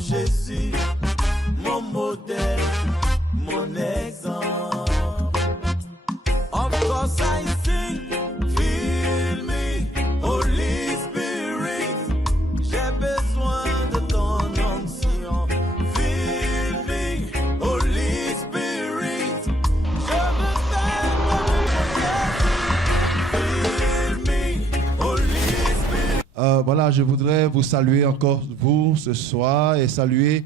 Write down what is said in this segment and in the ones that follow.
Jésus, mon modèle, mon exemple. Of course I sing, fill me, Holy Spirit. J'ai besoin de ton onction. Fill me, Holy Spirit. Je me fais comme Jésus. Fill me, Holy Spirit. Voilà, je voudrais vous saluer encore, vous, ce soir, et saluer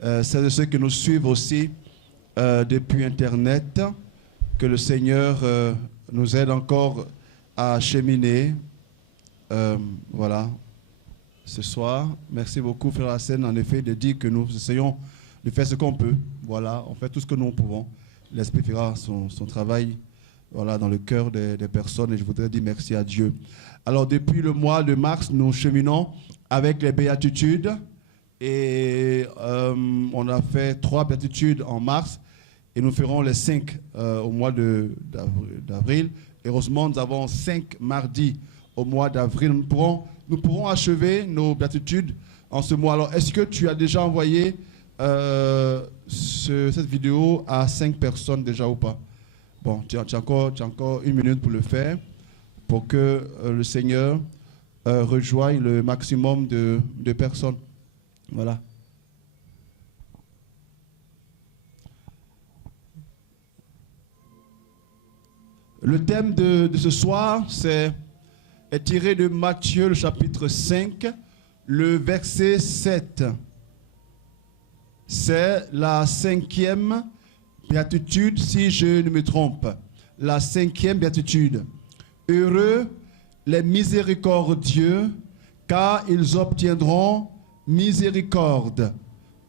celles et ceux qui nous suivent aussi depuis Internet. Que le Seigneur nous aide encore à cheminer. Voilà, ce soir. Merci beaucoup, Frère Hassan, en effet, de dire que nous essayons de faire ce qu'on peut. Voilà, on fait tout ce que nous pouvons. L'Esprit fera son travail, voilà, dans le cœur des personnes, et je voudrais dire merci à Dieu. Alors, depuis le mois de mars, nous cheminons avec les béatitudes, et on a fait 3 béatitudes en mars, et nous ferons les 5 au mois d'avril. Heureusement, nous avons 5 mardis au mois d'avril. Nous pourrons achever nos béatitudes en ce mois. Alors, est-ce que tu as déjà envoyé cette vidéo à 5 personnes déjà ou pas? Bon, tu as encore 1 minute pour le faire, pour que le Seigneur rejoigne le maximum de personnes. Voilà. Le thème de ce soir est tiré de Matthieu, le chapitre 5, le verset 7. C'est la 5e béatitude, si je ne me trompe. La 5e béatitude. Heureux les miséricordieux, car ils obtiendront miséricorde.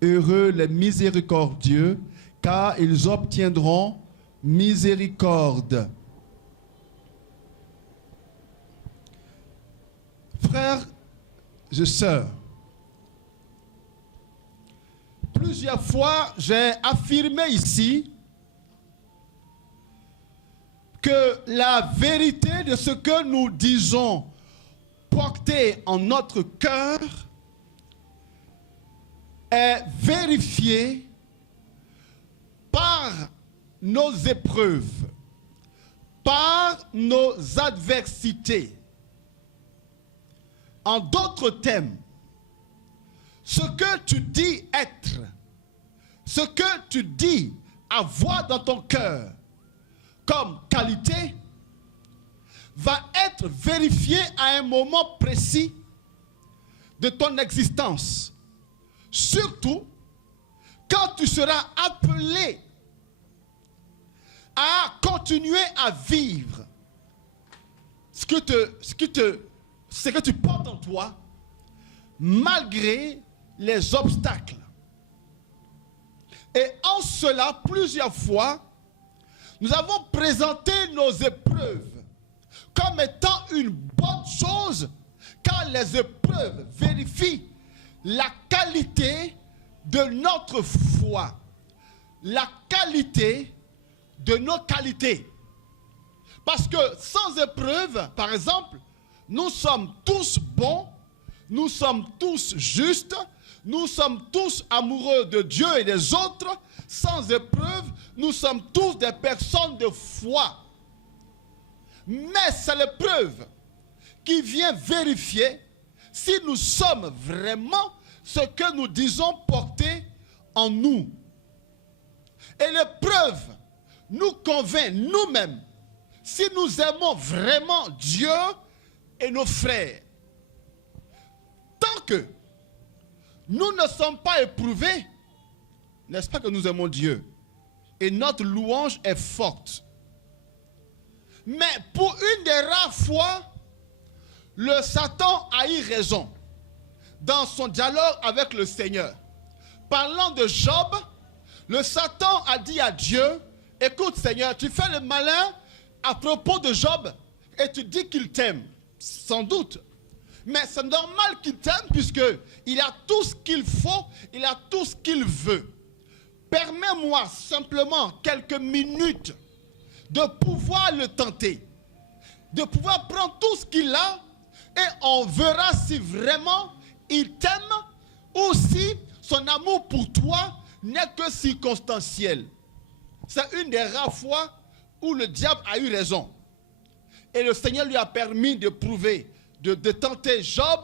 Heureux les miséricordieux, car ils obtiendront miséricorde. Frères et sœurs, plusieurs fois j'ai affirmé ici que la vérité de ce que nous disons porté en notre cœur est vérifiée par nos épreuves, par nos adversités. En d'autres termes, ce que tu dis être, ce que tu dis avoir dans ton cœur comme qualité, va être vérifié à un moment précis de ton existence. Surtout quand tu seras appelé à continuer à vivre ce que tu portes en toi, malgré les obstacles. Et en cela, plusieurs fois, nous avons présenté nos épreuves comme étant une bonne chose, car les épreuves vérifient la qualité de notre foi, la qualité de nos qualités. Parce que sans épreuve, par exemple, nous sommes tous bons, nous sommes tous justes, nous sommes tous amoureux de Dieu et des autres. Sans épreuve, nous sommes tous des personnes de foi. Mais c'est l'épreuve qui vient vérifier si nous sommes vraiment ce que nous disons porter en nous. Et l'épreuve nous convainc nous-mêmes si nous aimons vraiment Dieu et nos frères. Tant que nous ne sommes pas éprouvés, n'est-ce pas que nous aimons Dieu? Et notre louange est forte. Mais pour une des rares fois, le Satan a eu raison dans son dialogue avec le Seigneur. Parlant de Job, le Satan a dit à Dieu, écoute Seigneur, tu fais le malin à propos de Job et tu dis qu'il t'aime. Sans doute. Mais c'est normal qu'il t'aime puisqu'il a tout ce qu'il faut, il a tout ce qu'il veut. Permets-moi simplement quelques minutes de pouvoir le tenter, de pouvoir prendre tout ce qu'il a et on verra si vraiment il t'aime ou si son amour pour toi n'est que circonstanciel. C'est une des rares fois où le diable a eu raison. Et le Seigneur lui a permis de prouver, de tenter Job.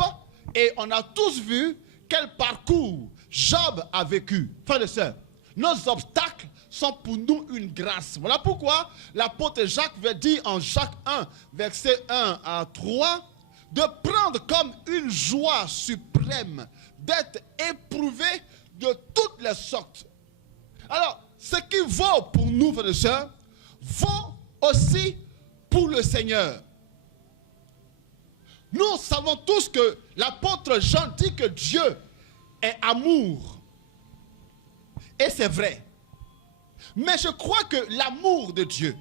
Et on a tous vu quel parcours Job a vécu. Frères et sœurs, nos obstacles sont pour nous une grâce. Voilà pourquoi l'apôtre Jacques veut dire en Jacques 1, verset 1 à 3, de prendre comme une joie suprême d'être éprouvé de toutes les sortes. Alors, ce qui vaut pour nous, frères et sœurs, vaut aussi pour le Seigneur. Nous savons tous que l'apôtre Jean dit que Dieu est amour. Et c'est vrai. Mais je crois que l'amour de Dieu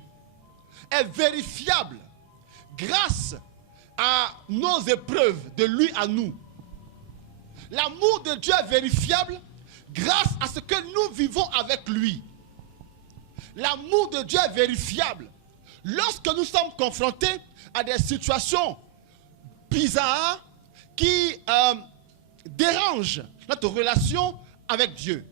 est vérifiable grâce à nos épreuves de lui à nous. L'amour de Dieu est vérifiable grâce à ce que nous vivons avec lui. L'amour de Dieu est vérifiable lorsque nous sommes confrontés à des situations bizarres qui dérangent notre relation avec Dieu.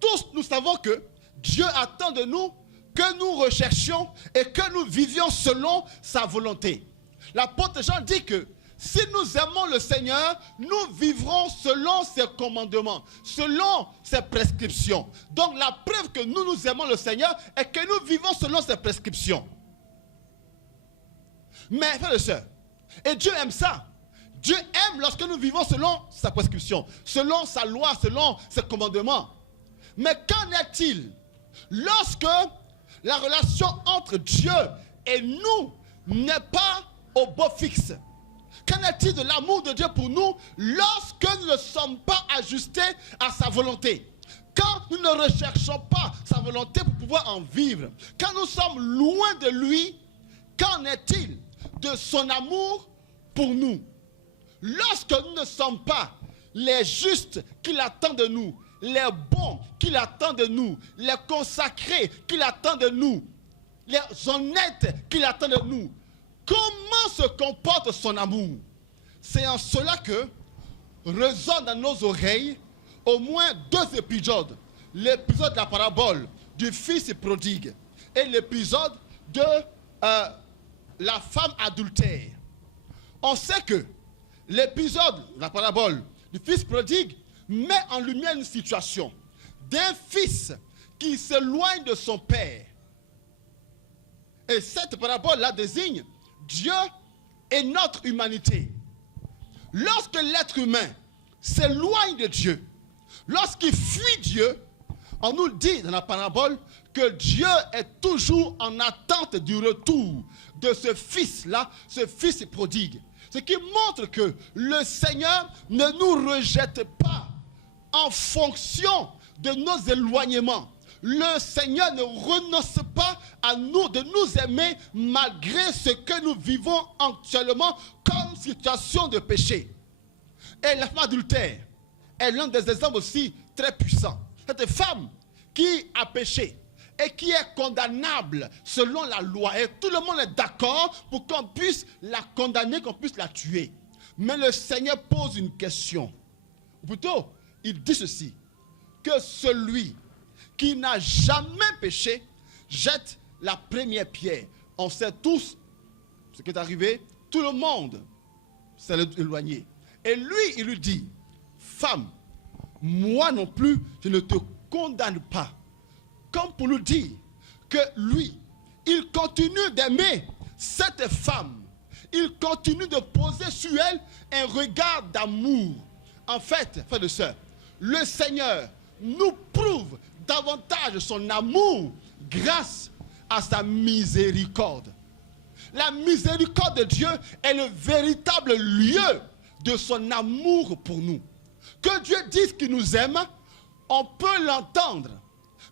Tous nous savons que Dieu attend de nous que nous recherchions et que nous vivions selon sa volonté. L'apôtre Jean dit que si nous aimons le Seigneur, nous vivrons selon ses commandements, selon ses prescriptions. Donc la preuve que nous aimons le Seigneur est que nous vivons selon ses prescriptions. Mais frères et sœurs, et Dieu aime ça. Dieu aime lorsque nous vivons selon sa prescription, selon sa loi, selon ses commandements. Mais qu'en est-il lorsque la relation entre Dieu et nous n'est pas au beau fixe? Qu'en est-il de l'amour de Dieu pour nous lorsque nous ne sommes pas ajustés à sa volonté? Quand nous ne recherchons pas sa volonté pour pouvoir en vivre, quand nous sommes loin de lui, qu'en est-il de son amour pour nous? Lorsque nous ne sommes pas les justes qu'il attend de nous, les bons qu'il attend de nous, les consacrés qu'il attend de nous, les honnêtes qu'il attend de nous, comment se comporte son amour? C'est en cela que résonnent dans nos oreilles au moins deux épisodes. L'épisode de la parabole du fils prodigue et l'épisode de la femme adultère. On sait que l'épisode, la parabole du fils prodigue, met en lumière une situation d'un fils qui s'éloigne de son père. Et cette parabole-là désigne Dieu et notre humanité. Lorsque l'être humain s'éloigne de Dieu, lorsqu'il fuit Dieu, on nous dit dans la parabole que Dieu est toujours en attente du retour de ce fils-là, ce fils prodigue. Ce qui montre que le Seigneur ne nous rejette pas en fonction de nos éloignements. Le Seigneur ne renonce pas à nous de nous aimer malgré ce que nous vivons actuellement comme situation de péché. Et la femme adultère est l'un des exemples aussi très puissants. Cette femme qui a péché et qui est condamnable selon la loi. Et tout le monde est d'accord pour qu'on puisse la condamner, qu'on puisse la tuer. Mais le Seigneur pose une question. Ou plutôt, il dit ceci, que celui qui n'a jamais péché jette la première pierre. On sait tous ce qui est arrivé. Tout le monde s'est éloigné. Et lui, il lui dit, femme, moi non plus, je ne te condamne pas. Comme pour nous dire que lui, il continue d'aimer cette femme. Il continue de poser sur elle un regard d'amour. En fait, frères et sœurs, le Seigneur nous prouve davantage son amour grâce à sa miséricorde. La miséricorde de Dieu est le véritable lieu de son amour pour nous. Que Dieu dise qu'il nous aime, on peut l'entendre.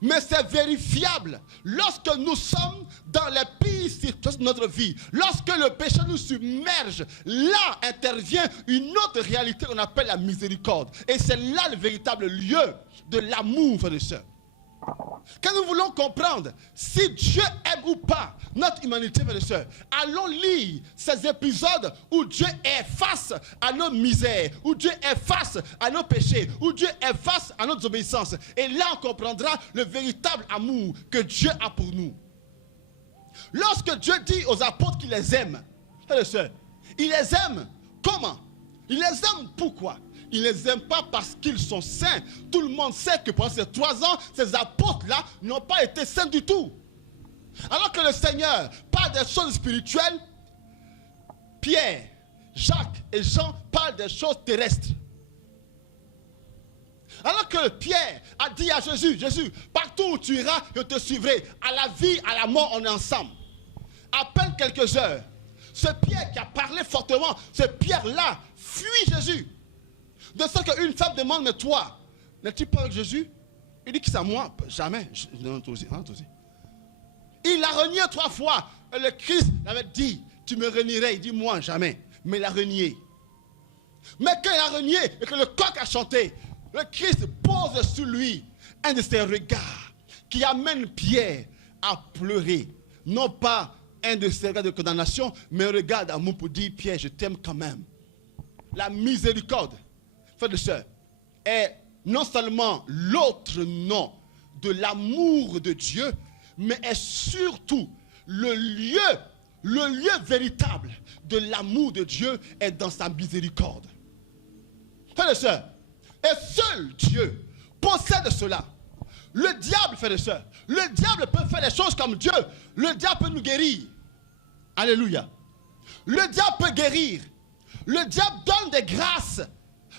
Mais c'est vérifiable lorsque nous sommes dans les pires situations de notre vie. Lorsque le péché nous submerge, là intervient une autre réalité qu'on appelle la miséricorde. Et c'est là le véritable lieu de l'amour, frères et sœurs. Quand nous voulons comprendre si Dieu aime ou pas notre humanité, frères et sœurs, allons lire ces épisodes où Dieu est face à nos misères, où Dieu est face à nos péchés, où Dieu est face à notre obéissance. Et là, on comprendra le véritable amour que Dieu a pour nous. Lorsque Dieu dit aux apôtres qu'il les aime, frères et sœurs, il les aime comment? Il les aime pourquoi? Il ne les aime pas parce qu'ils sont saints. Tout le monde sait que pendant ces 3 ans, ces apôtres-là n'ont pas été saints du tout. Alors que le Seigneur parle des choses spirituelles, Pierre, Jacques et Jean parlent des choses terrestres. Alors que Pierre a dit à Jésus, Jésus, partout où tu iras, je te suivrai. À la vie, à la mort, on est ensemble. À peine quelques heures, ce Pierre qui a parlé fortement, ce Pierre-là fuit Jésus. De sorte qu'une femme demande, mais toi, n'es-tu pas avec Jésus? Il dit que c'est à moi. Jamais. Non, toi aussi. Il l'a renié 3 fois. Et le Christ l'avait dit, tu me renierais. Il dit, moi, jamais. Mais il a renié. Mais quand il a renié et que le coq a chanté, le Christ pose sur lui un de ses regards qui amène Pierre à pleurer. Non pas un de ses regards de condamnation, mais un regard d'amour pour dire, Pierre, je t'aime quand même. La miséricorde, frères et sœurs, est non seulement l'autre nom de l'amour de Dieu, mais est surtout le lieu véritable de l'amour de Dieu est dans sa miséricorde. Frères et sœurs, et seul Dieu possède cela. Le diable, frères et sœurs, le diable peut faire des choses comme Dieu. Le diable peut nous guérir. Alléluia. Le diable peut guérir. Le diable donne des grâces.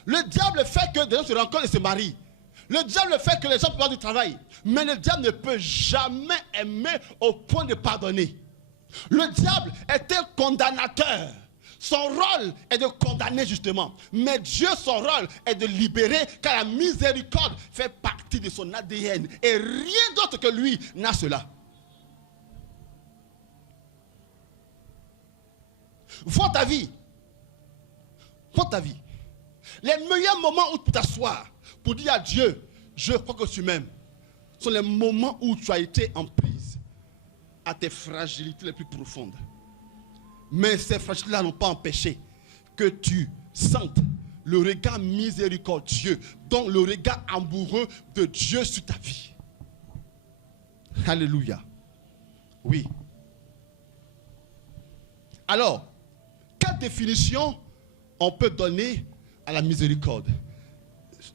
Le diable fait que des gens se rencontrent et se marient. Le diable fait que les gens peuvent avoir du travail. Mais le diable ne peut jamais aimer au point de pardonner. Le diable est un condamnateur. Son rôle est de condamner justement. Mais Dieu, son rôle est de libérer, car la miséricorde fait partie de son ADN. Et rien d'autre que lui n'a cela. Vois ta vie. Vois ta vie. Les meilleurs moments où tu t'assois pour dire à Dieu, je crois que tu m'aimes, sont les moments où tu as été en prise à tes fragilités les plus profondes. Mais ces fragilités-là n'ont pas empêché que tu sentes le regard miséricordieux, donc le regard amoureux de Dieu sur ta vie. Alléluia. Oui. Alors, quelle définition on peut donner à la miséricorde?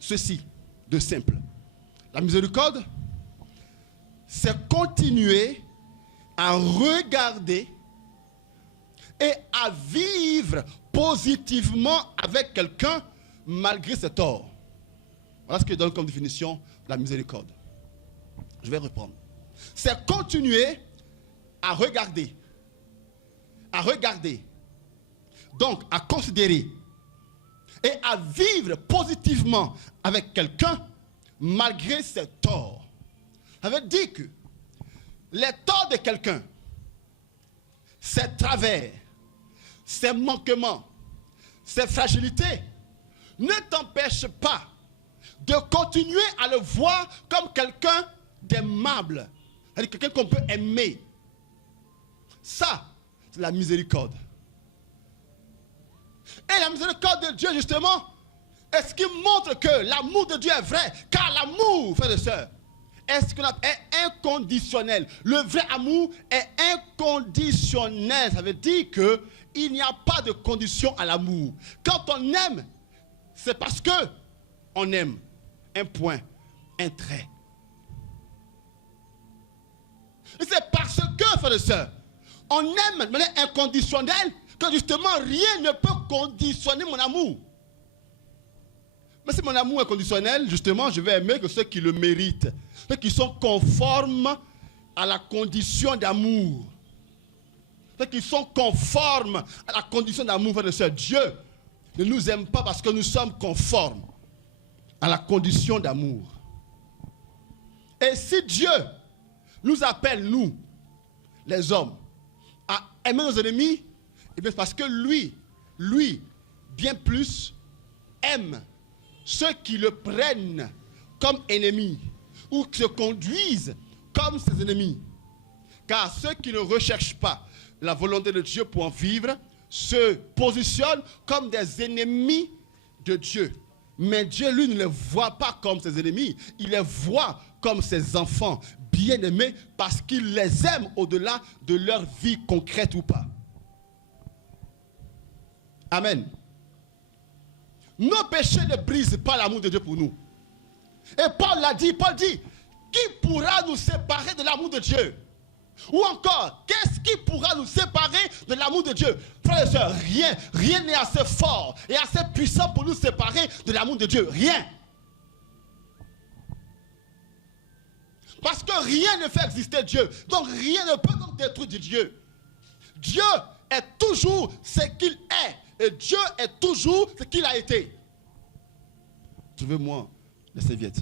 Ceci, de simple. La miséricorde, c'est continuer à regarder et à vivre positivement avec quelqu'un malgré ses torts. Voilà ce que je donne comme définition de la miséricorde. Je vais reprendre. C'est continuer à regarder, donc à considérer et à vivre positivement avec quelqu'un malgré ses torts. Ça veut dire que les torts de quelqu'un, ses travers, ses manquements, ses fragilités ne t'empêchent pas de continuer à le voir comme quelqu'un d'aimable, c'est-à-dire quelqu'un qu'on peut aimer. Ça, c'est la miséricorde. Et la miséricorde de Dieu, justement, est ce qui montre que l'amour de Dieu est vrai. Car l'amour, frères et sœurs, est inconditionnel. Le vrai amour est inconditionnel. Ça veut dire qu'il n'y a pas de condition à l'amour. Quand on aime, c'est parce que on aime. Un point, un trait. Et c'est parce que, frères et sœurs, on aime de manière inconditionnelle que justement rien ne peut conditionner mon amour. Mais si mon amour est conditionnel, justement, je vais aimer que ceux qui le méritent, ceux qui sont conformes à la condition d'amour. Ceux qui sont conformes à la condition d'amour, frère et sœur. Dieu ne nous aime pas parce que nous sommes conformes à la condition d'amour. Et si Dieu nous appelle, nous, les hommes, à aimer nos ennemis, et bien parce que lui, bien plus, aime ceux qui le prennent comme ennemis, ou se conduisent comme ses ennemis. Car ceux qui ne recherchent pas la volonté de Dieu pour en vivre se positionnent comme des ennemis de Dieu. Mais Dieu, lui, ne les voit pas comme ses ennemis. Il les voit comme ses enfants bien-aimés parce qu'il les aime au-delà de leur vie concrète ou pas. Amen. Nos péchés ne brisent pas l'amour de Dieu pour nous. Et Paul dit, qui pourra nous séparer de l'amour de Dieu? Ou encore, qu'est-ce qui pourra nous séparer de l'amour de Dieu? Frères et sœurs, rien n'est assez fort et assez puissant pour nous séparer de l'amour de Dieu. Rien. Parce que rien ne fait exister Dieu. Donc rien ne peut donc détruire Dieu. Dieu est toujours ce qu'il est. Et Dieu est toujours ce qu'il a été. Trouvez-moi les serviettes.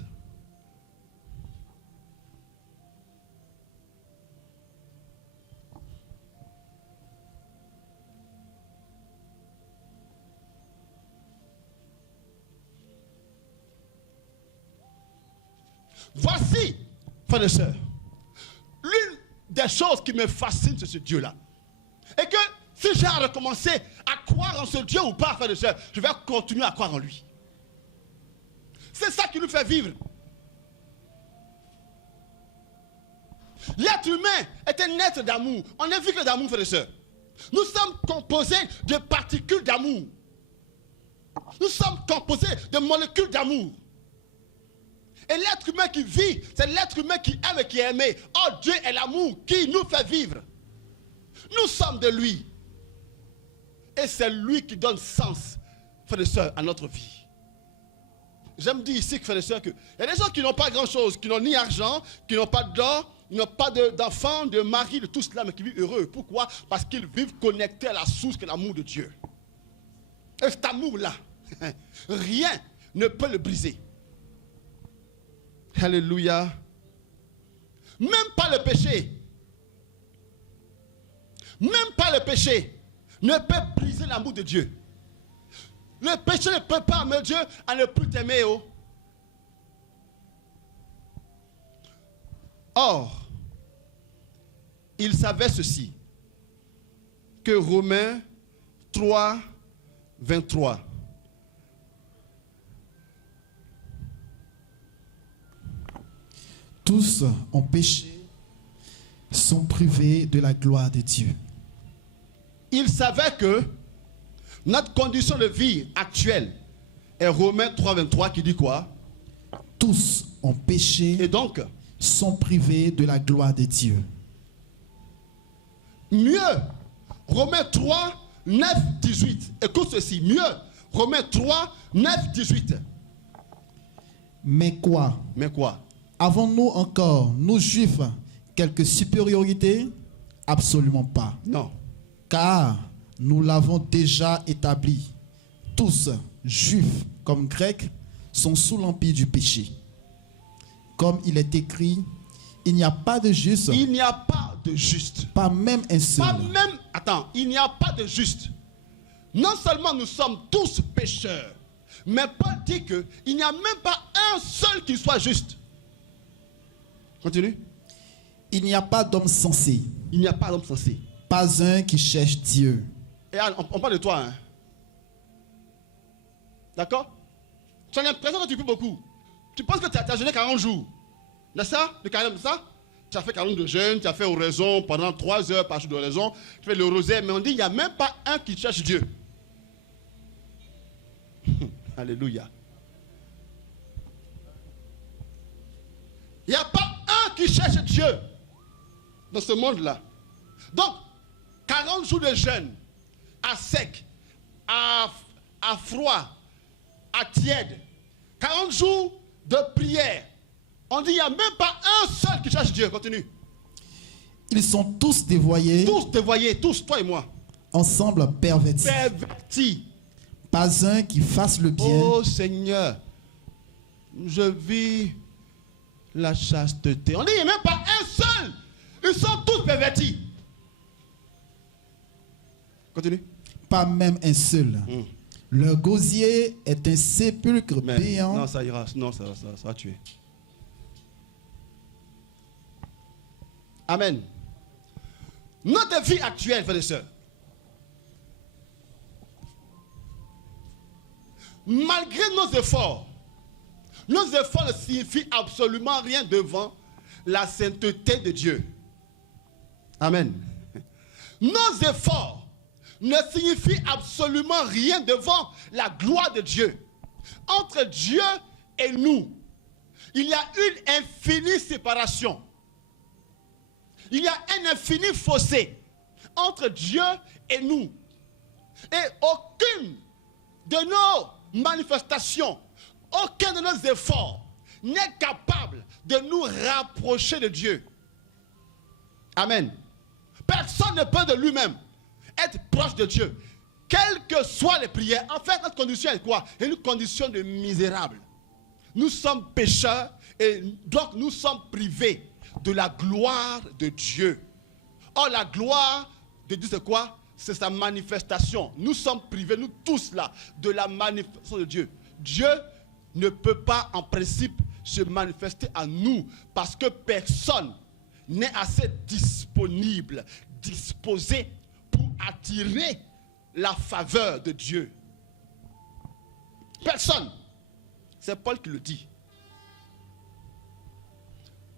Voici, frères et sœurs, l'une des choses qui me fascine sur ce Dieu-là. Et que si j'ai à recommencer à croire en ce Dieu ou pas, frères et sœurs, je vais continuer à croire en lui. C'est ça qui nous fait vivre. L'être humain est un être d'amour. On est véhicule d'amour, frères et sœurs. Nous sommes composés de particules d'amour. Nous sommes composés de molécules d'amour. Et l'être humain qui vit, c'est l'être humain qui aime et qui est aimé. Oh, Dieu est l'amour qui nous fait vivre. Nous sommes de lui. Et c'est lui qui donne sens, frères et sœurs, à notre vie. J'aime dire ici, frères et sœurs, qu'il y a des gens qui n'ont pas grand-chose, qui n'ont ni argent, qui n'ont pas d'or, ils n'ont pas d'enfants, de mari, de tout cela, mais qui vivent heureux. Pourquoi? Parce qu'ils vivent connectés à la source qui est l'amour de Dieu. Et cet amour-là, rien ne peut le briser. Alléluia. Même pas le péché. Même pas le péché ne peut briser l'amour de Dieu. Le péché ne peut pas amener Dieu à ne plus t'aimer. Oh. Or, il savait ceci, que Romains 3, 23. Tous ont péché, sont privés de la gloire de Dieu. Il savait que notre condition de vie actuelle est Romains 3, 23 qui dit quoi? Tous ont péché, Et donc, sont privés de la gloire de Dieu. mieux, Romains 3, 9, 18. Écoute ceci, mieux, Romains 3, 9, 18. Mais quoi? Mais quoi? Avons-nous encore, nous juifs, quelque supériorité? Absolument pas. Non. Car nous l'avons déjà établi. Tous, juifs comme grecs, sont sous l'empire du péché. Comme il est écrit, il n'y a pas de juste. Il n'y a pas de juste. Pas même un seul. Pas même, attends, il n'y a pas de juste. Non seulement nous sommes tous pécheurs, mais Paul dit qu'il n'y a même pas un seul qui soit juste. Continue. Il n'y a pas d'homme sensé. Il n'y a pas d'homme sensé. Pas un qui cherche Dieu. Et on parle de toi, hein. D'accord? Tu as l'impression que tu peux beaucoup. Tu penses que tu as jeûné 40 jours. N'est-ce ça? De carême, ça? Tu as fait 40 de jeûne, tu as fait oraison pendant 3 heures par jour d'oraison. Tu fais le rosaire, mais on dit qu'il n'y a même pas un qui cherche Dieu. Alléluia. Il n'y a pas un qui cherche Dieu dans ce monde-là. Donc, 40 jours de jeûne, à sec, à froid, à tiède, 40 jours de prière. On dit qu'il n'y a même pas un seul qui cherche Dieu. Continue. Ils sont tous dévoyés. Tous dévoyés, tous, toi et moi. Ensemble pervertis. Pervertis. Pas un qui fasse le bien. Oh Seigneur, je vis la chasteté. On dit qu'il n'y a même pas un seul. Ils sont tous pervertis. Continue. Pas même un seul. Leur gosier est un sépulcre Mais, béant. non, ça ira. Non, ça va tuer. Amen. Notre vie actuelle, frères et sœurs, malgré nos efforts ne signifient absolument rien devant la sainteté de Dieu. Amen. Nos efforts ne signifient absolument rien devant la gloire de Dieu. Entre Dieu et nous, il y a une infinie séparation. Il y a un infini fossé entre Dieu et nous. Et aucune de nos manifestations, aucun de nos efforts n'est capable de nous rapprocher de Dieu. Amen. Personne ne peut de lui-même être proche de Dieu. Quelles que soient les prières. En fait, notre condition est quoi? C'est une condition de misérable. Nous sommes pécheurs et donc nous sommes privés de la gloire de Dieu. Or, la gloire de Dieu, c'est quoi? C'est sa manifestation. Nous sommes privés, nous tous là, de la manifestation de Dieu. Dieu ne peut pas, en principe, se manifester à nous parce que personne n'est assez disponible, disposé pour attirer la faveur de Dieu. Personne. C'est Paul qui le dit.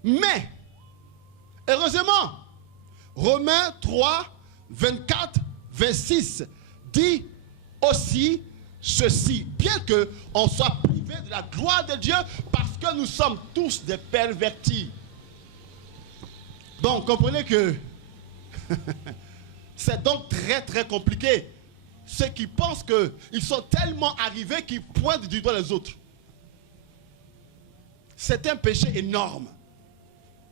Mais, heureusement, Romains 3, 24, 26 dit aussi ceci. Bien qu'on soit privé de la gloire de Dieu parce que nous sommes tous des pervertis. Donc, comprenez que c'est donc très très compliqué. Ceux qui pensent qu'ils sont tellement arrivés qu'ils pointent du doigt les autres. C'est un péché énorme.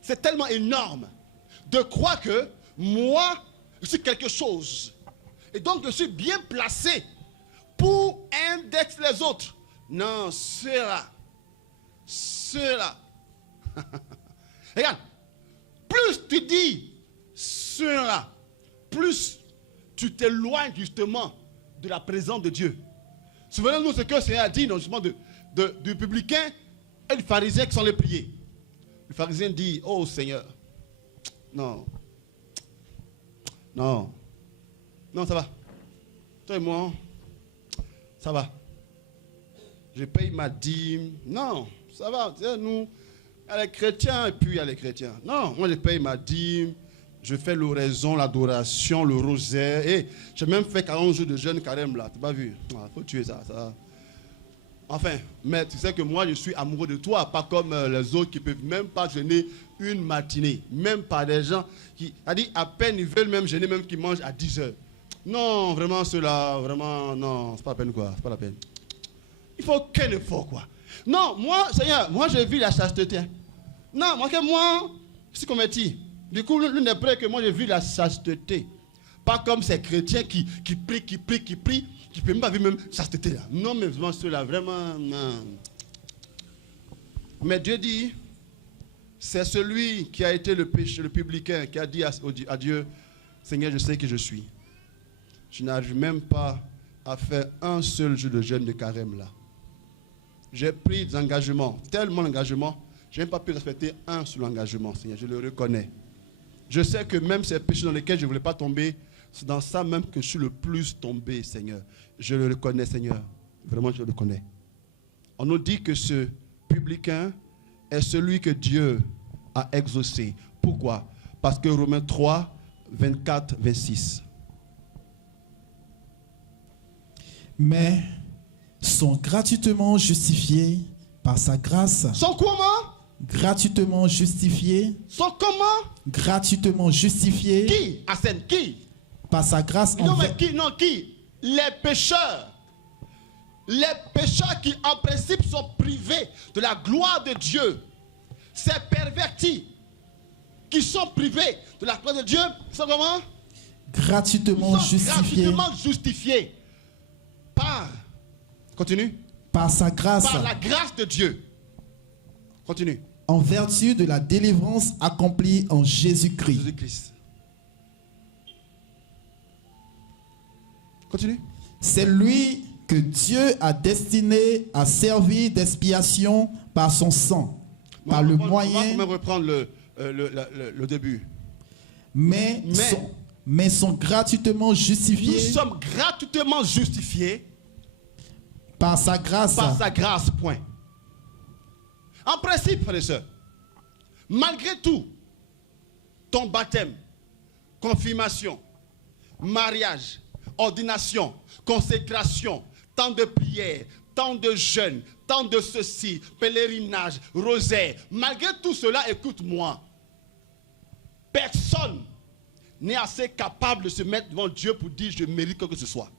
C'est tellement énorme de croire que moi, je suis quelque chose. Et donc, je suis bien placé pour indexer les autres. Non, ceux-là. Regarde, plus tu dis ceux-là, plus tu t'éloignes justement de la présence de Dieu. Souvenez-nous ce que le Seigneur a dit, non, justement, du publicain et du pharisien qui sont les priés. Le pharisien dit, oh Seigneur, non, ça va. Toi et moi, ça va. Je paye ma dîme. Non, ça va. Nous, il y a les chrétiens et puis il y a les chrétiens. Non, moi je paye ma dîme. Je fais l'oraison, l'adoration, le rosaire. Et j'ai même fait 40 jours de jeûne carême là. Tu n'as pas vu? Il faut tuer ça. Enfin, mais tu sais que moi je suis amoureux de toi. Pas comme les autres qui ne peuvent même pas jeûner une matinée. Même pas des gens qui, à peine ils veulent même jeûner, même qui mangent à 10 heures. Non, vraiment ceux-là, vraiment, non, c'est pas la peine quoi. C'est pas la peine. Il faut aucun effort quoi. Non, moi, Seigneur, moi je vis la chasteté. Non, moi, je suis converti. Du coup, l'une des preuves que moi, je vis la chasteté. Pas comme ces chrétiens qui prient, qui ne peuvent même pas vivre même chasteté. Là. Non, mais vraiment, ceux-là, vraiment, non. Mais Dieu dit, c'est celui qui a été le péché, le publicain, qui a dit à Dieu, Seigneur, je sais que je suis. Je n'arrive même pas à faire un seul jour de jeûne de carême là. J'ai pris des engagements, tellement d'engagements, je n'ai même pas pu respecter un seul engagement, Seigneur, je le reconnais. Je sais que même ces péchés dans lesquels je ne voulais pas tomber, c'est dans ça même que je suis le plus tombé, Seigneur. Je le reconnais, Seigneur. Vraiment, je le connais. On nous dit que ce publicain est celui que Dieu a exaucé. Pourquoi? Parce que Romains 3, 24, 26. Mais sont gratuitement justifiés par sa grâce. Sont comment? Gratuitement justifiés. Sont comment? Gratuitement justifiés. Qui? Asen, qui? Par sa grâce. Non, mais qui? Non, qui? Les pécheurs. Les pécheurs qui, en principe, sont privés de la gloire de Dieu. Ces pervertis qui sont privés de la gloire de Dieu, sont comment? Gratuitement justifiés. Gratuitement justifiés. Par. Continue. Par sa grâce. Par la grâce de Dieu. Continue. En vertu de la délivrance accomplie en Jésus-Christ. Jésus-Christ. Continue. C'est lui que Dieu a destiné à servir d'expiation par son sang. Par le moyen. On va reprendre le début. mais sont gratuitement nous justifiés sommes gratuitement justifiés par sa grâce. par sa grâce, point. En principe, frères et sœurs, malgré tout, ton baptême, confirmation, mariage, ordination, consécration, temps de prière, temps de jeûne, temps de ceci, pèlerinage, rosaire, malgré tout cela, écoute-moi, personne n'est assez capable de se mettre devant Dieu pour dire je mérite quoi que ce soit.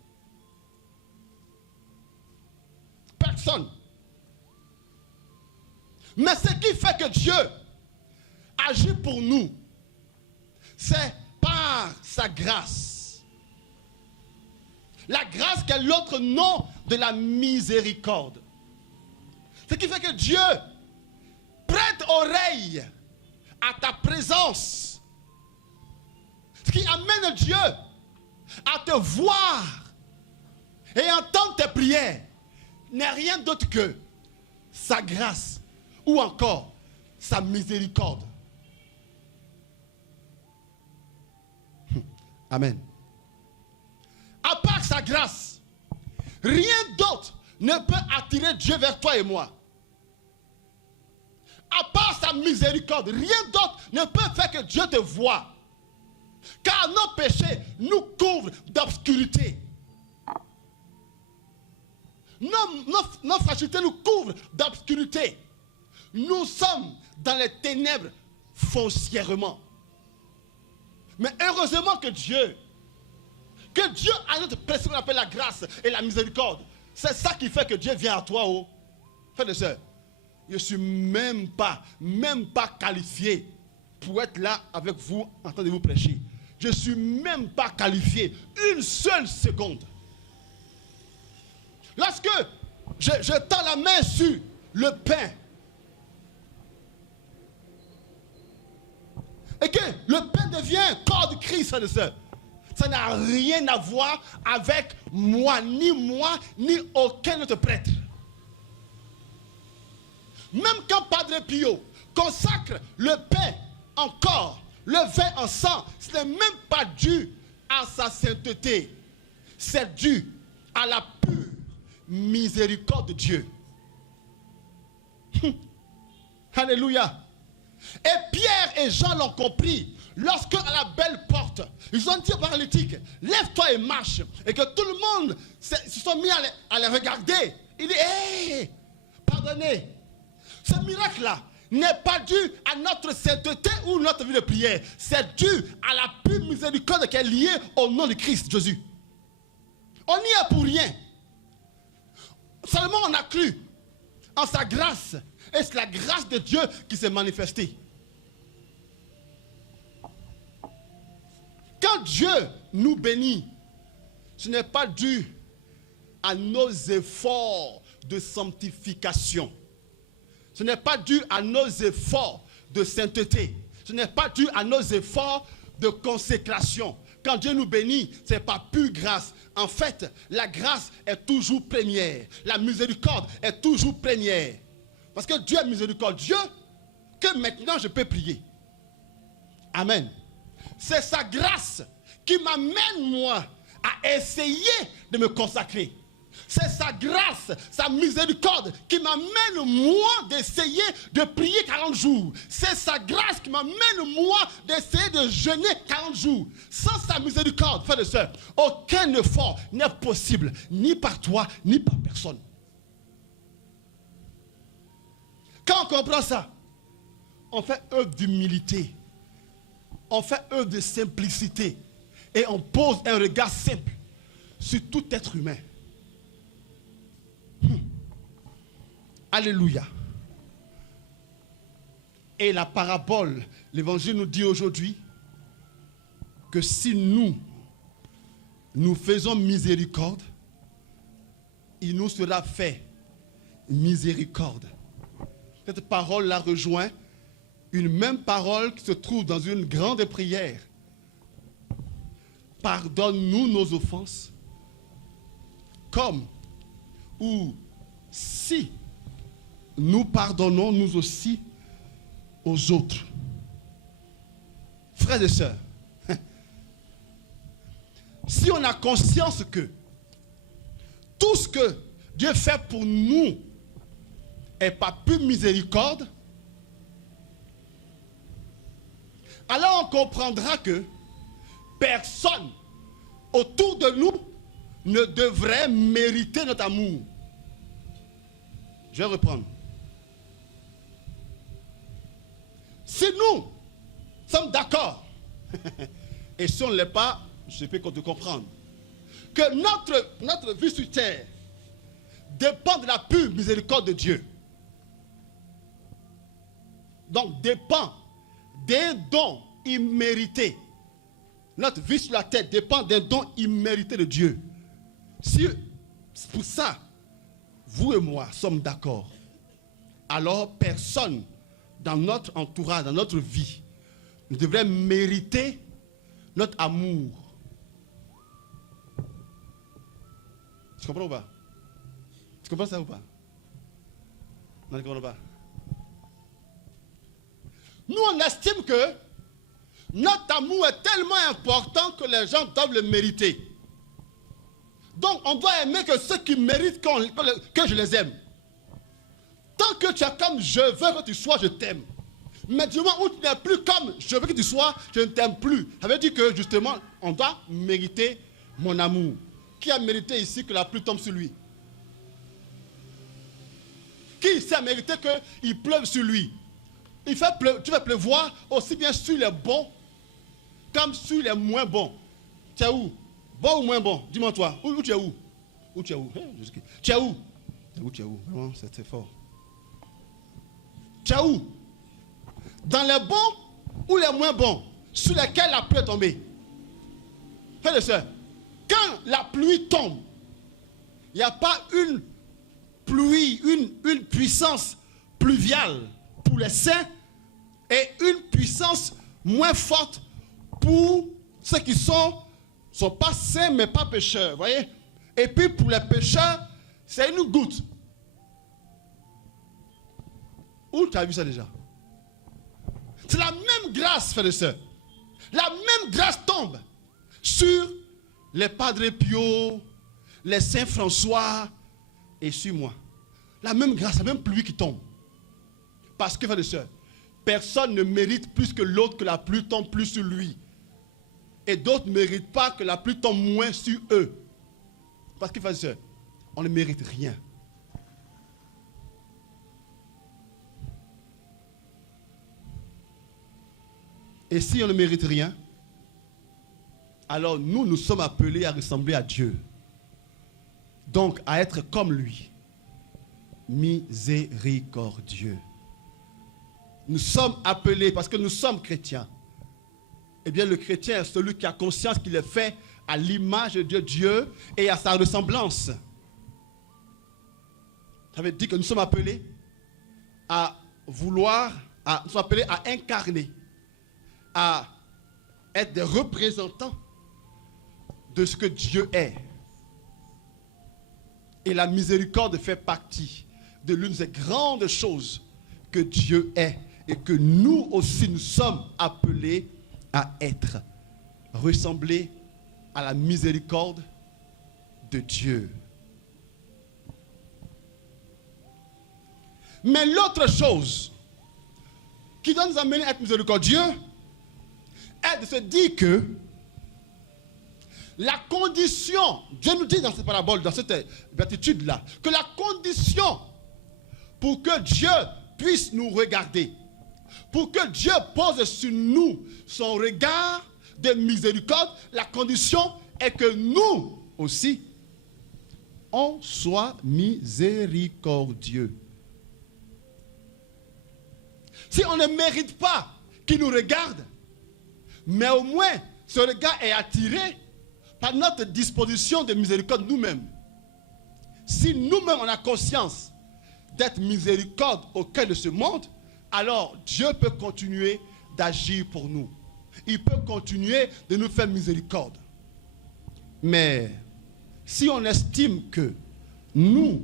Personne. Mais ce qui fait que Dieu agit pour nous, c'est par sa grâce. La grâce qui est l'autre nom de la miséricorde. Ce qui fait que Dieu prête oreille à ta présence. Ce qui amène Dieu à te voir et entendre tes prières n'est rien d'autre que sa grâce ou encore sa miséricorde. Amen. À part sa grâce, rien d'autre ne peut attirer Dieu vers toi et moi. À part sa miséricorde, rien d'autre ne peut faire que Dieu te voie. Car nos péchés nous couvrent d'obscurité. Nos fragilités nous couvrent d'obscurité. Nous sommes dans les ténèbres foncièrement. Mais heureusement que Dieu a notre principe qu'on appelle la grâce et la miséricorde. C'est ça qui fait que Dieu vient à toi, oh. Frères et sœurs, je ne suis même pas qualifié pour être là avec vous, entendez-vous prêcher. Je ne suis même pas qualifié une seule seconde. Lorsque je tends la main sur le pain et que le pain devient corps de Christ, frères et sœurs, ça n'a rien à voir avec moi, ni aucun autre prêtre. Même quand Padre Pio consacre le pain en corps, le vin en sang, ce n'est même pas dû à sa sainteté. C'est dû à la pure miséricorde de Dieu. Alléluia. Et Pierre et Jean l'ont compris. Lorsque à la belle porte, ils ont dit au paralytique, lève-toi et marche. Et que tout le monde se sont mis à les regarder. Il dit, hé, pardonnez. Ce miracle-là n'est pas dû à notre sainteté ou notre vie de prière. C'est dû à la pure miséricorde qui est liée au nom de Christ Jésus. On n'y est pour rien. Seulement on a cru en sa grâce. Et c'est la grâce de Dieu qui s'est manifestée. Quand Dieu nous bénit, ce n'est pas dû à nos efforts de sanctification. Ce n'est pas dû à nos efforts de sainteté. Ce n'est pas dû à nos efforts de consécration. Quand Dieu nous bénit, ce n'est pas pure grâce. En fait, la grâce est toujours première. La miséricorde est toujours première. Parce que Dieu est miséricordieux, que maintenant je peux prier. Amen. C'est sa grâce qui m'amène, moi, à essayer de me consacrer. C'est sa grâce, sa miséricorde qui m'amène, moi, d'essayer de prier 40 jours. C'est sa grâce qui m'amène, moi, d'essayer de jeûner 40 jours. Sans sa miséricorde, frères et sœurs, aucun effort n'est possible, ni par toi, ni par personne. Quand on comprend ça, on fait œuvre d'humilité. On fait œuvre de simplicité. Et on pose un regard simple sur tout être humain. Alléluia. Et la parabole, l'évangile nous dit aujourd'hui que si nous faisons miséricorde, il nous sera fait miséricorde. Cette parole la rejoint une même parole qui se trouve dans une grande prière. Pardonne-nous nos offenses, comme ou si nous pardonnons nous aussi aux autres. Frères et sœurs, si on a conscience que tout ce que Dieu fait pour nous est par pure miséricorde, alors on comprendra que personne autour de nous ne devrait mériter notre amour. Je vais reprendre. Si nous sommes d'accord, et si on ne l'est pas, je peux te comprendre, que notre vie sur terre dépend de la pure miséricorde de Dieu. Donc dépend d'un don immérité. Notre vie sur la terre dépend d'un don immérité de Dieu. Si pour ça, vous et moi sommes d'accord, alors personne dans notre entourage, dans notre vie, ne devrait mériter notre amour. Tu comprends ou pas? Tu comprends ça ou pas? Non, tu comprends pas? Nous, on estime que notre amour est tellement important que les gens doivent le mériter. Donc, on doit aimer que ceux qui méritent que je les aime. Tant que tu es comme je veux que tu sois, je t'aime. Mais du moment où tu n'es plus comme je veux que tu sois, je ne t'aime plus. Ça veut dire que justement, on doit mériter mon amour. Qui a mérité ici que la pluie tombe sur lui? Qui ici a mérité qu'il pleuve sur lui? Tu vas pleuvoir aussi bien sur les bons comme sur les moins bons. Tu es où? Bon ou moins bon? Dis-moi toi. Où tu es où? Où tu es où? Tu es où? Où tu es où? Vraiment, c'est fort. Tu es où? Dans les bons ou les moins bons sur lesquels la pluie est tombée? Frères et sœurs, quand la pluie tombe, il n'y a pas une pluie, une puissance pluviale pour les saints et une puissance moins forte pour ceux qui sont pas saints mais pas pécheurs. Voyez? Et puis pour les pécheurs, c'est une goutte. Où tu as vu ça déjà? C'est la même grâce, frères et sœurs. La même grâce tombe sur les Padre Pio, les Saint François et sur moi. La même grâce, la même pluie qui tombe. Parce que, frères et sœurs, personne ne mérite plus que l'autre que la pluie tombe plus sur lui. Et d'autres ne méritent pas que la pluie tombe moins sur eux. Parce que, frères et sœurs, on ne mérite rien. Et si on ne mérite rien, alors nous sommes appelés à ressembler à Dieu. Donc à être comme lui. Miséricordieux. Nous sommes appelés, parce que nous sommes chrétiens. Eh bien le chrétien est celui qui a conscience qu'il est fait à l'image de Dieu et à sa ressemblance. Ça veut dire que nous sommes appelés à vouloir, nous sommes appelés à incarner, à être des représentants de ce que Dieu est. Et la miséricorde fait partie de l'une des grandes choses que Dieu est et que nous aussi nous sommes appelés à être, ressembler à la miséricorde de Dieu. Mais l'autre chose qui doit nous amener à être miséricordieux est de se dire que la condition, Dieu nous dit dans cette parabole, dans cette béatitude-là, que la condition pour que Dieu puisse nous regarder, pour que Dieu pose sur nous son regard de miséricorde, la condition est que nous aussi, on soit miséricordieux. Si on ne mérite pas qu'il nous regarde, mais au moins ce regard est attiré par notre disposition de miséricorde nous-mêmes. Si nous-mêmes on a conscience d'être miséricorde au cœur de ce monde, alors Dieu peut continuer d'agir pour nous. Il peut continuer de nous faire miséricorde. Mais si on estime que nous,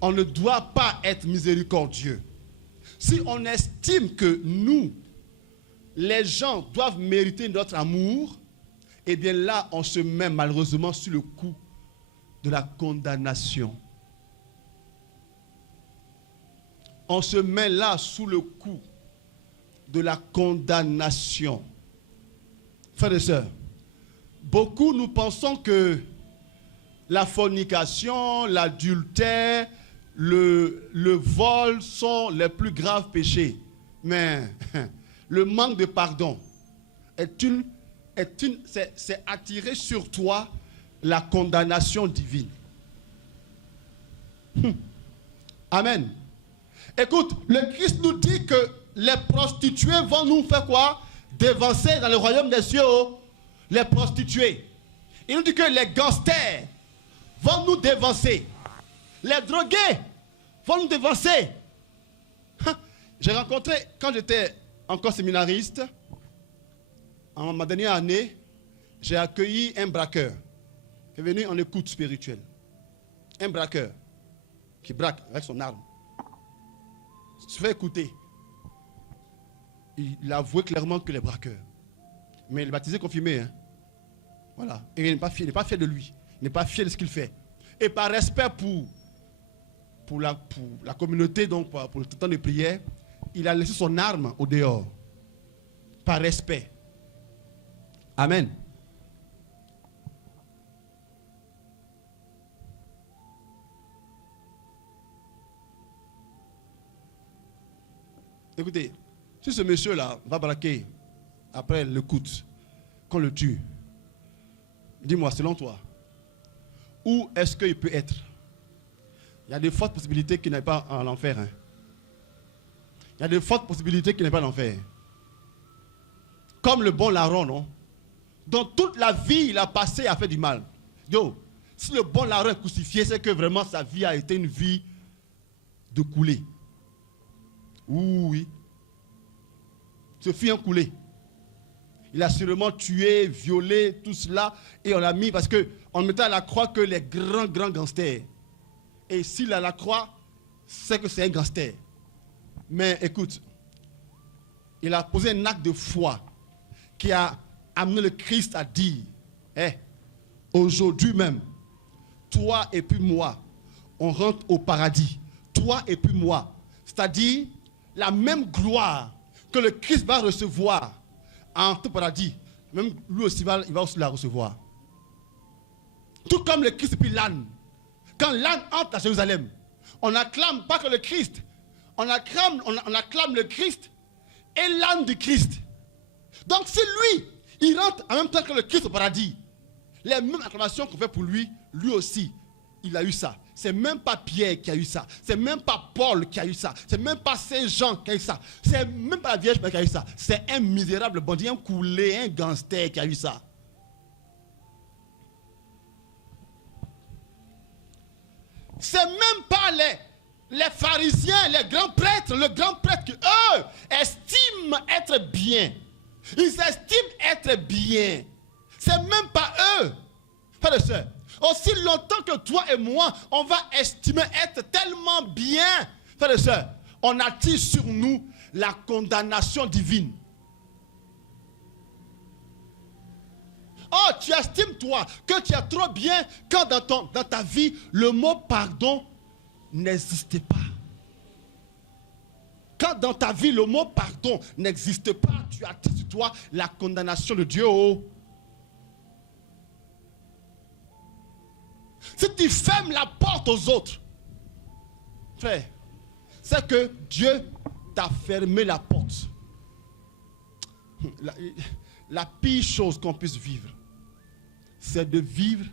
on ne doit pas être miséricordieux, si on estime que nous, les gens doivent mériter notre amour, eh bien là, on se met malheureusement sur le coup de la condamnation. On se met là sous le coup de la condamnation. Frères et sœurs, beaucoup nous pensons que la fornication, l'adultère, le vol sont les plus graves péchés. Mais le manque de pardon c'est attirer sur toi la condamnation divine. Amen. Écoute, le Christ nous dit que les prostituées vont nous faire quoi? Dévancer dans le royaume des cieux. Les prostituées. Il nous dit que les gangsters vont nous dévancer. Les drogués vont nous dévancer. J'ai rencontré, quand j'étais encore séminariste, en ma dernière année, j'ai accueilli un braqueur qui est venu en écoute spirituelle. Un braqueur qui braque avec son arme. Se fait écouter. Il avouait clairement que les braqueurs. Mais il est baptisé, confirmé. Hein? Voilà. Et il n'est pas fier de lui. Il n'est pas fier de ce qu'il fait. Et par respect pour la communauté, donc pour le temps de prière, il a laissé son arme au dehors. Par respect. Amen. Écoutez, si ce monsieur-là va braquer après l'écoute, qu'on le tue, dis-moi, selon toi, où est-ce qu'il peut être? Il y a de fortes possibilités qu'il n'aille pas en enfer. Hein. Il y a de fortes possibilités qu'il n'aille pas en enfer. Comme le bon larron, non? Dans toute la vie, il a passé à faire du mal. Yo, si le bon larron est crucifié, c'est que vraiment sa vie a été une vie de coulée. Oui. Ce fut un coulé. Il a sûrement tué, violé, tout cela. Et on l'a mis parce qu'on mettait à la croix que les grands gangsters. Et s'il a la croix, c'est que c'est un gangster. Mais écoute, il a posé un acte de foi qui a amené le Christ à dire, aujourd'hui même, toi et puis moi, on rentre au paradis. Toi et puis moi. C'est-à-dire, la même gloire que le Christ va recevoir en tout paradis, même lui aussi, il va aussi la recevoir. Tout comme le Christ et puis l'âne. Quand l'âne entre à Jérusalem, on n'acclame pas que le Christ, on acclame le Christ et l'âne du Christ. Donc si lui, il rentre en même temps que le Christ au paradis, les mêmes acclamations qu'on fait pour lui, lui aussi, il a eu ça. C'est même pas Pierre qui a eu ça. C'est même pas Paul qui a eu ça. C'est même pas Saint Jean qui a eu ça. C'est même pas la Vierge qui a eu ça. C'est un misérable bandit, un coulé, un gangster qui a eu ça. C'est même pas les pharisiens, les grands prêtres, le grand prêtre qui, eux, estiment être bien. Ils estiment être bien. C'est même pas eux. Frères et sœurs, aussi longtemps que toi et moi, on va estimer être tellement bien, frères et sœurs, on attire sur nous la condamnation divine. Oh, tu estimes toi que tu es trop bien quand dans ta vie, le mot pardon n'existe pas. Quand dans ta vie, le mot pardon n'existe pas, tu attires sur toi la condamnation de Dieu. Oh. Si tu fermes la porte aux autres, frère, c'est que Dieu t'a fermé la porte. La pire chose qu'on puisse vivre, c'est de vivre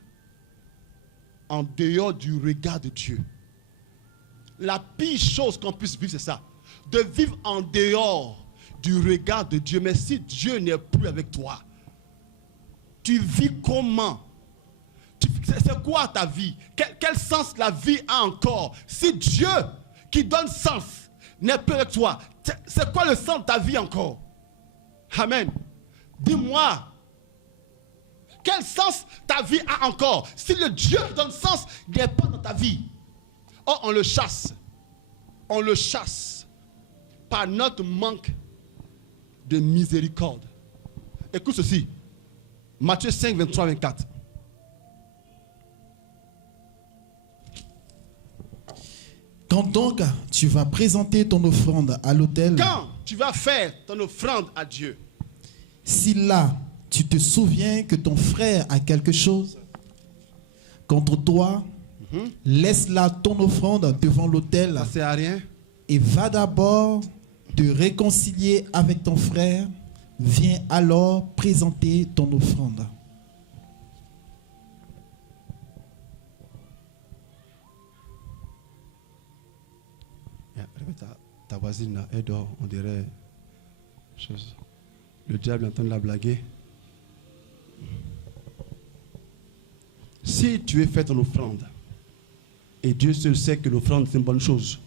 en dehors du regard de Dieu. La pire chose qu'on puisse vivre, c'est ça. De vivre en dehors du regard de Dieu. Mais si Dieu n'est plus avec toi, tu vis comment? C'est quoi ta vie? Quel sens la vie a encore? Si Dieu qui donne sens n'est plus avec toi, c'est quoi le sens de ta vie encore? Amen. Dis-moi, quel sens ta vie a encore? Si le Dieu qui donne sens n'est pas dans ta vie, oh, on le chasse. On le chasse par notre manque de miséricorde. Écoute ceci. Matthieu 5, 23, 24. Quand donc tu vas présenter ton offrande à l'autel, Quand tu vas faire ton offrande à Dieu, si là tu te souviens que ton frère a quelque chose contre toi, laisse là ton offrande devant l'autel ça sert à rien. et va d'abord te réconcilier avec ton frère. Viens alors présenter ton offrande. Ta voisine là, elle dort, on dirait chose. Le diable est en train de la blaguer. Si tu veux faire ton offrande, et Dieu seul sait que l'offrande c'est une bonne chose.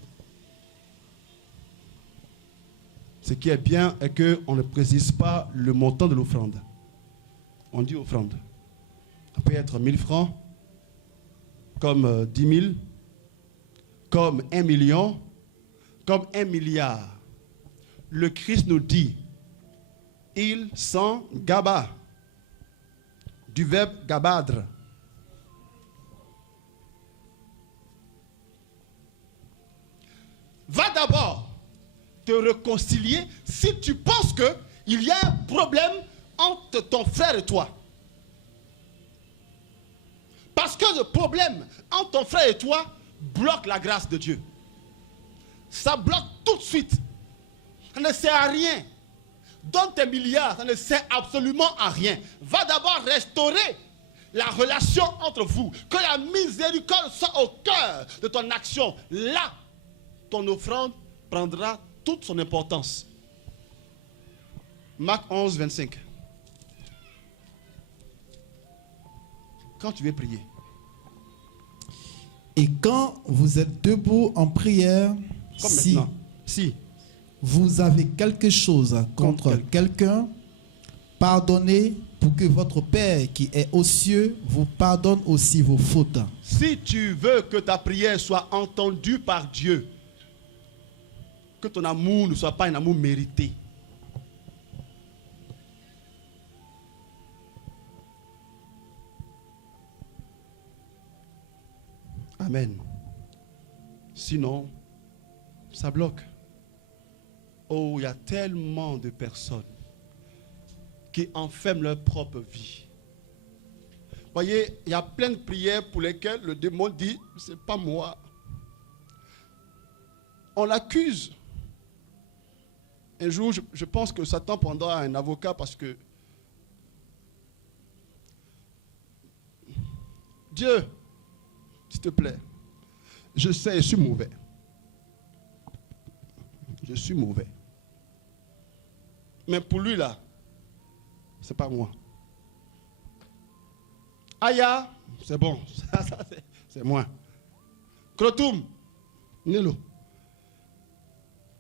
Ce qui est bien est qu'on ne précise pas le montant de l'offrande. On dit offrande. Ça peut être 1000 francs, comme 10 000, comme 1 million, comme 1 milliard. Le Christ nous dit, il s'en gaba, du verbe gabadre. Va d'abord te réconcilier si tu penses qu'il y a un problème entre ton frère et toi. Parce que le problème entre ton frère et toi bloque la grâce de Dieu. Ça bloque tout de suite. Ça ne sert à rien. Donne tes milliards, ça ne sert absolument à rien. Va d'abord restaurer la relation entre vous. Que la miséricorde soit au cœur de ton action. Là, ton offrande prendra toute son importance. Marc 11, 25. Quand tu veux prier. Et quand vous êtes debout en prière, Comme si maintenant. Si. vous avez quelque chose contre quelqu'un, pardonnez pour que votre Père qui est aux cieux vous pardonne aussi vos fautes. Si tu veux que ta prière soit entendue par Dieu, que ton amour ne soit pas un amour mérité. Amen. Sinon, ça bloque. Oh, il y a tellement de personnes qui enferment leur propre vie. Voyez, il y a plein de prières pour lesquelles le démon dit, c'est pas moi. On l'accuse. Un jour, je pense que Satan prendra un avocat parce que Dieu, s'il te plaît, je sais, je suis mauvais. Je suis mauvais. Mais pour lui là, c'est pas moi. Aya, c'est bon, ça, c'est moi. Krotum, Nilo.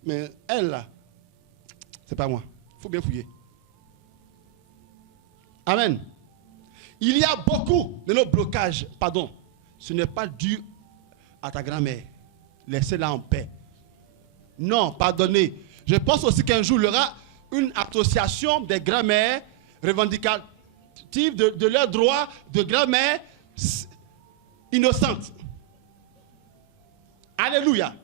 Mais elle là, c'est pas moi. Il faut bien fouiller. Amen. Il y a beaucoup de nos blocages. Pardon. Ce n'est pas dû à ta grand-mère. Laissez-la en paix. Non, pardonnez. Je pense aussi qu'un jour, il y aura une association des grand-mères revendicatives de leurs droits de grand-mère innocente. Alléluia.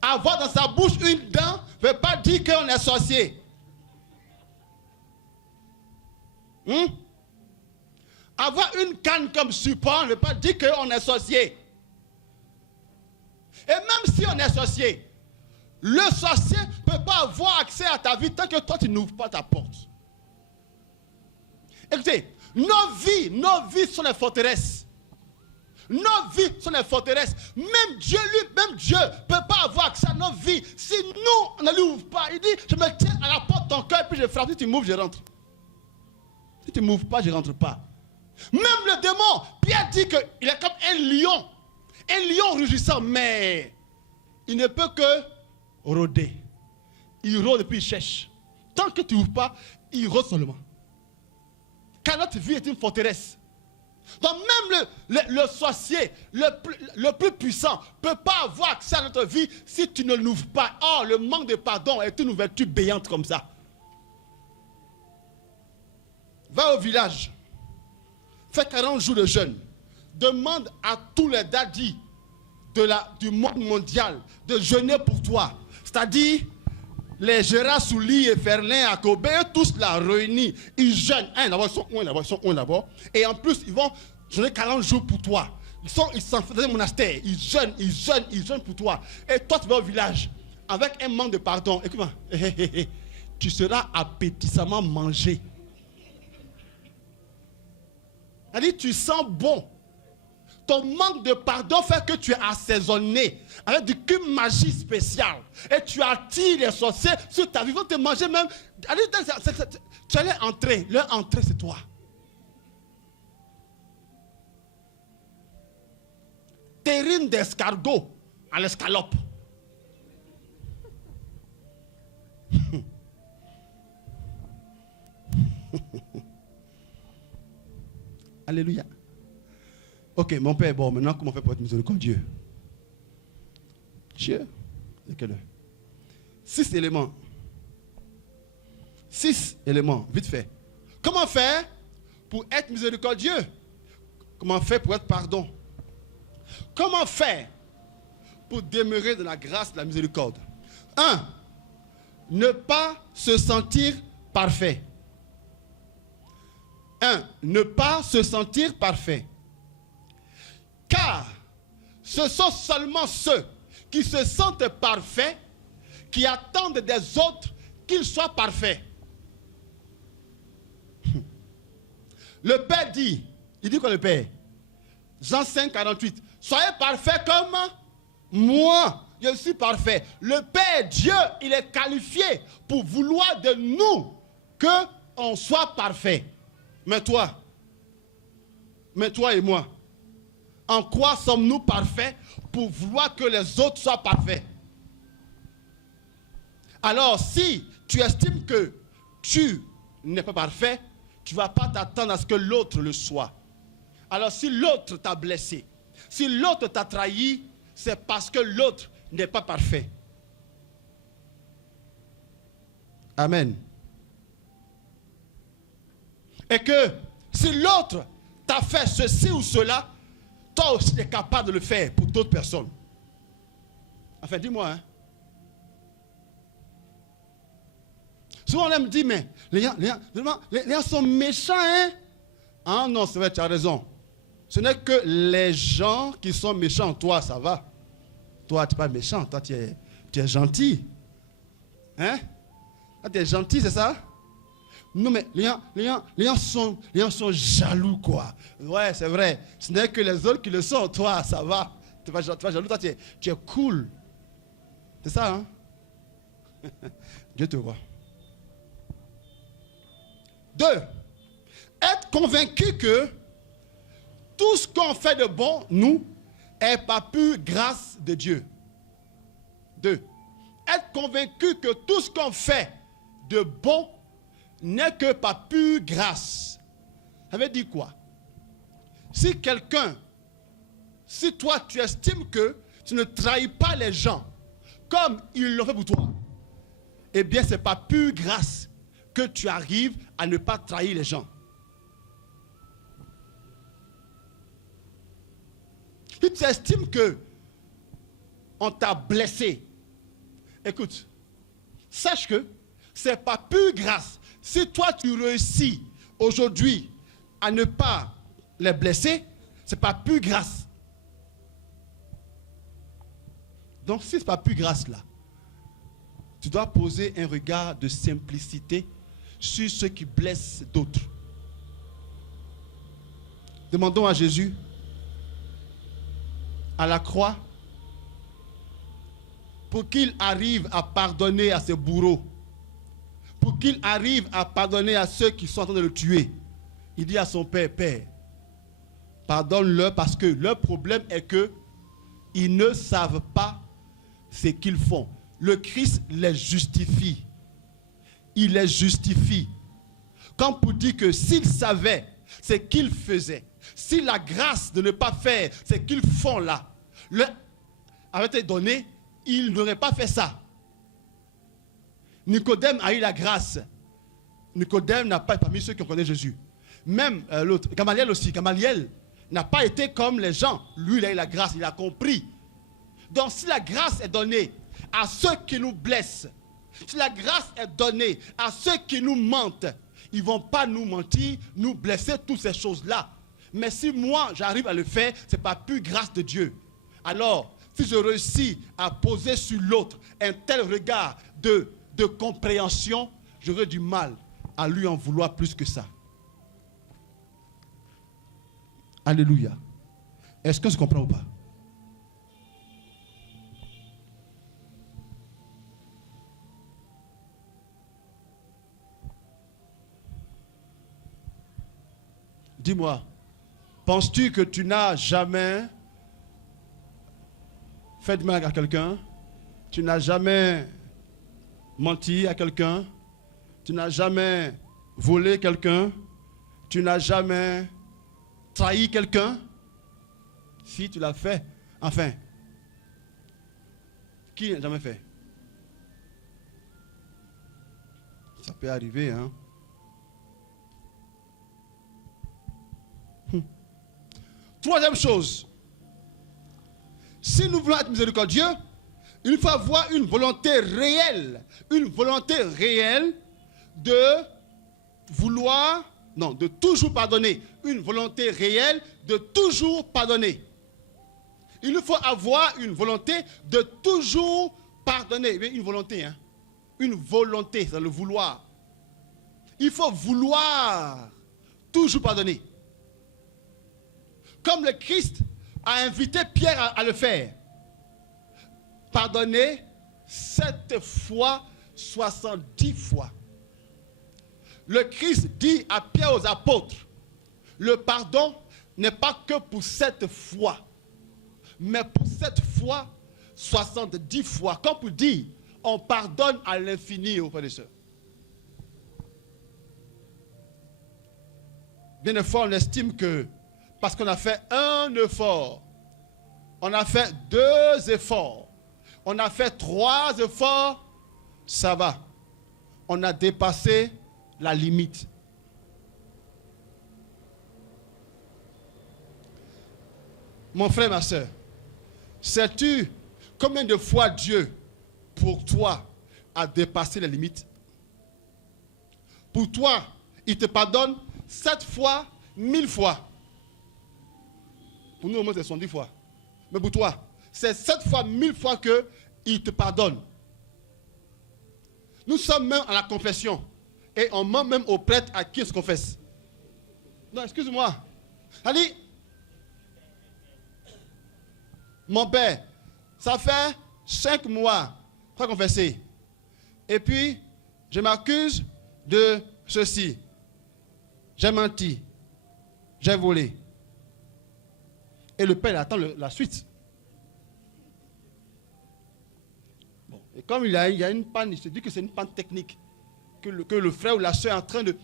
Avoir dans sa bouche une dent ne veut pas dire qu'on est sorcier. Avoir une canne comme support ne veut pas dire qu'on est sorcier. Et même si on est sorcier, le sorcier ne peut pas avoir accès à ta vie tant que toi tu n'ouvres pas ta porte. Écoutez, nos vies sont les forteresses. Nos vies sont les forteresses. Même Dieu ne peut pas avoir accès à nos vies. Si nous, on ne lui ouvre pas, il dit, je me tiens à la porte de ton cœur, puis je frappe. Si tu m'ouvres, je rentre. Si tu ne m'ouvres pas, je ne rentre pas. Même le démon, Pierre dit qu'il est comme un lion rugissant, mais il ne peut que rôder. Il rôde et puis il cherche. Tant que tu n'ouvres pas, il rôde seulement. Car notre vie est une forteresse. Donc même le sorcier, le plus puissant, ne peut pas avoir accès à notre vie si tu ne l'ouvres pas. Oh, le manque de pardon est une ouverture béante comme ça. Va au village. Fais 40 jours de jeûne. Demande à tous les daddies du monde mondial de jeûner pour toi. C'est-à-dire, les Gérard Souli et Ferlin à Kobe, tous là réunis, ils jeûnent. D'abord, ils sont un d'abord. Et en plus, ils vont jeûner 40 jours pour toi. Ils s'en font dans un monastère. Ils jeûnent pour toi. Et toi, tu vas au village avec un manque de pardon. Écoute-moi, tu seras appétissamment mangé. C'est-à-dire, tu sens bon. Ton manque de pardon fait que tu es assaisonné avec du cume magie spécial. Et tu attires les sorciers sur ta vie. Ils vont te manger même. Tu allais entrer. Leur entrée, c'est toi. Terrine d'escargot à l'escalope. Alléluia. Ok, mon père, bon, maintenant, comment on fait pour être miséricordieux? Dieu, c'est quelle heure? 6 éléments. 6 éléments, vite fait. Comment faire pour être miséricordieux? Comment faire pour être pardon? Comment faire pour demeurer dans la grâce de la miséricorde? 1. Ne pas se sentir parfait. 1. Ne pas se sentir parfait. Car ce sont seulement ceux qui se sentent parfaits qui attendent des autres qu'ils soient parfaits. Le Père dit, il dit quoi le Père? Jean 5, 48. Soyez parfaits comme moi, je suis parfait. Le Père Dieu, il est qualifié pour vouloir de nous qu'on soit parfait. Mais toi et moi, en quoi sommes-nous parfaits pour vouloir que les autres soient parfaits? Alors, si tu estimes que tu n'es pas parfait, tu ne vas pas t'attendre à ce que l'autre le soit. Alors, si l'autre t'a blessé, si l'autre t'a trahi, c'est parce que l'autre n'est pas parfait. Amen. Et que si l'autre t'a fait ceci ou cela, toi aussi tu es capable de le faire pour d'autres personnes. Enfin, dis-moi, hein. Souvent on me dit, mais les gens sont méchants, hein? Ah non, c'est vrai, tu as raison. Ce n'est que les gens qui sont méchants. Toi, ça va. Toi, tu n'es pas méchant. Toi, tu es gentil. Hein? Toi, tu es gentil, c'est ça? Non, mais les gens sont jaloux, quoi. Ouais, c'est vrai. Ce n'est que les autres qui le sont. Toi, ça va. Tu n'es pas jaloux. Toi, tu es cool. C'est ça, hein? Dieu te voit. 2. Être convaincu que tout ce qu'on fait de bon, nous, est par pure grâce de Dieu. 2. Être convaincu que tout ce qu'on fait de bon n'est que par pure grâce. Ça veut dire quoi? Si toi tu estimes que tu ne trahis pas les gens comme ils l'ont fait pour toi, eh bien c'est par pure grâce que tu arrives à ne pas trahir les gens. Si tu estimes que on t'a blessé, écoute, sache que c'est par pure grâce. Si toi tu réussis aujourd'hui à ne pas les blesser, c'est par pure grâce. Donc si c'est par pure grâce là, tu dois poser un regard de simplicité sur ceux qui blessent d'autres. Demandons à Jésus, à la croix, pour qu'il arrive à pardonner à ses bourreaux, pour qu'il arrive à pardonner à ceux qui sont en train de le tuer. Il dit à son Père, Père, pardonne-leur parce que leur problème est que ils ne savent pas ce qu'ils font. Le Christ les justifie. Il les justifie. Comme pour dire que s'ils savaient ce qu'ils faisaient, si la grâce de ne pas faire ce qu'ils font là leur avait été donnée, ils n'auraient pas fait ça. Nicodème a eu la grâce Nicodème n'a pas été parmi ceux qui ont connu Jésus. Même l'autre, Gamaliel aussi. Gamaliel n'a pas été comme les gens. Lui, il a eu la grâce, il a compris. Donc, si la grâce est donnée à ceux qui nous blessent, si la grâce est donnée à ceux qui nous mentent, ils ne vont pas nous mentir, nous blesser, toutes ces choses-là. Mais si moi, j'arrive à le faire, ce n'est pas plus grâce de Dieu. Alors, si je réussis à poser sur l'autre un tel regard de compréhension, j'aurai du mal à lui en vouloir plus que ça. Alléluia. Est-ce que je comprends ou pas? Dis-moi, penses-tu que tu n'as jamais fait de mal à quelqu'un? Tu n'as jamais menti à quelqu'un? Tu n'as jamais volé quelqu'un? Tu n'as jamais trahi quelqu'un? Si tu l'as fait, enfin, qui n'a jamais fait? Ça peut arriver, hein? Troisième chose, si nous voulons être miséricordieux, il faut avoir une volonté réelle de vouloir, non, de toujours pardonner, une volonté réelle de toujours pardonner. Il nous faut avoir une volonté de toujours pardonner. Une volonté, hein? Une volonté, c'est le vouloir. Il faut vouloir toujours pardonner. Comme le Christ a invité Pierre à le faire. Pardonner 7 fois, 70 fois. Le Christ dit à Pierre, aux apôtres, le pardon n'est pas que pour 7 fois, mais pour 7 fois, 70 fois. Comme pour dire, on pardonne à l'infini, aux frères et sœurs. Bien des fois, on estime que parce qu'on a fait un effort, on a fait 2 efforts, on a fait 3 efforts, ça va. On a dépassé la limite. Mon frère, ma soeur, sais-tu combien de fois Dieu, pour toi, a dépassé les limites? Pour toi, il te pardonne 7 fois, 1000 fois. Pour nous, au moins, c'est 70 fois. Mais pour toi, c'est 7 fois, 1000 fois qu'il te pardonne. Nous sommes même à la confession. Et on ment même au prêtre à qui on se confesse. Non, excuse-moi. Allez, mon père, ça fait 5 mois que je confessé. Et puis, je m'accuse de ceci. J'ai menti. J'ai volé. Et le père attend la suite. Bon. Et comme il y a une panne, il se dit que c'est une panne technique. Que le frère ou la soeur est en train de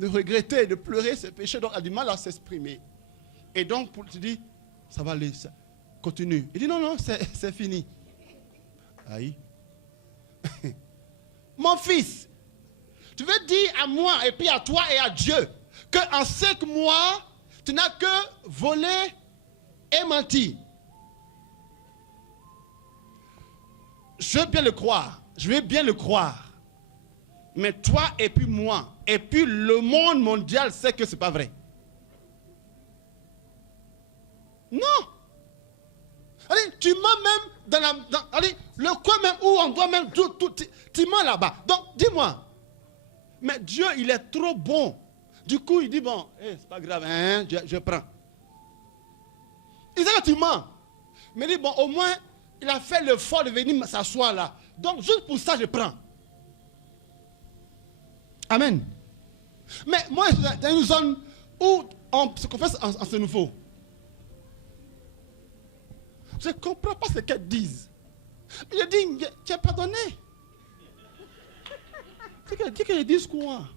regretter, de pleurer ses péchés, donc a du mal à s'exprimer. Et donc, il se dit, ça va aller, ça continue. Il dit, non, c'est fini. Aïe. Mon fils, tu veux dire à moi, et puis à toi et à Dieu, qu'en 5 mois, tu n'as que volé et menti. Je veux bien le croire. Mais toi et puis moi, et puis le monde mondial sait que ce n'est pas vrai. Non. Allez, tu mens même allez, le coin même où on doit même tu mens là-bas. Donc, dis-moi. Mais Dieu, il est trop bon. Du coup, il dit, bon, c'est pas grave, hein, je prends. Il sait que tu mens. Mais il dit, bon, au moins, il a fait l'effort de venir s'asseoir là. Donc, juste pour ça, je prends. Amen. Mais moi, je suis dans une zone où on se confesse en ce nouveau. Je ne comprends pas ce qu'elles disent. Je dis, tu as pardonné. C'est qu'elles disent quoi?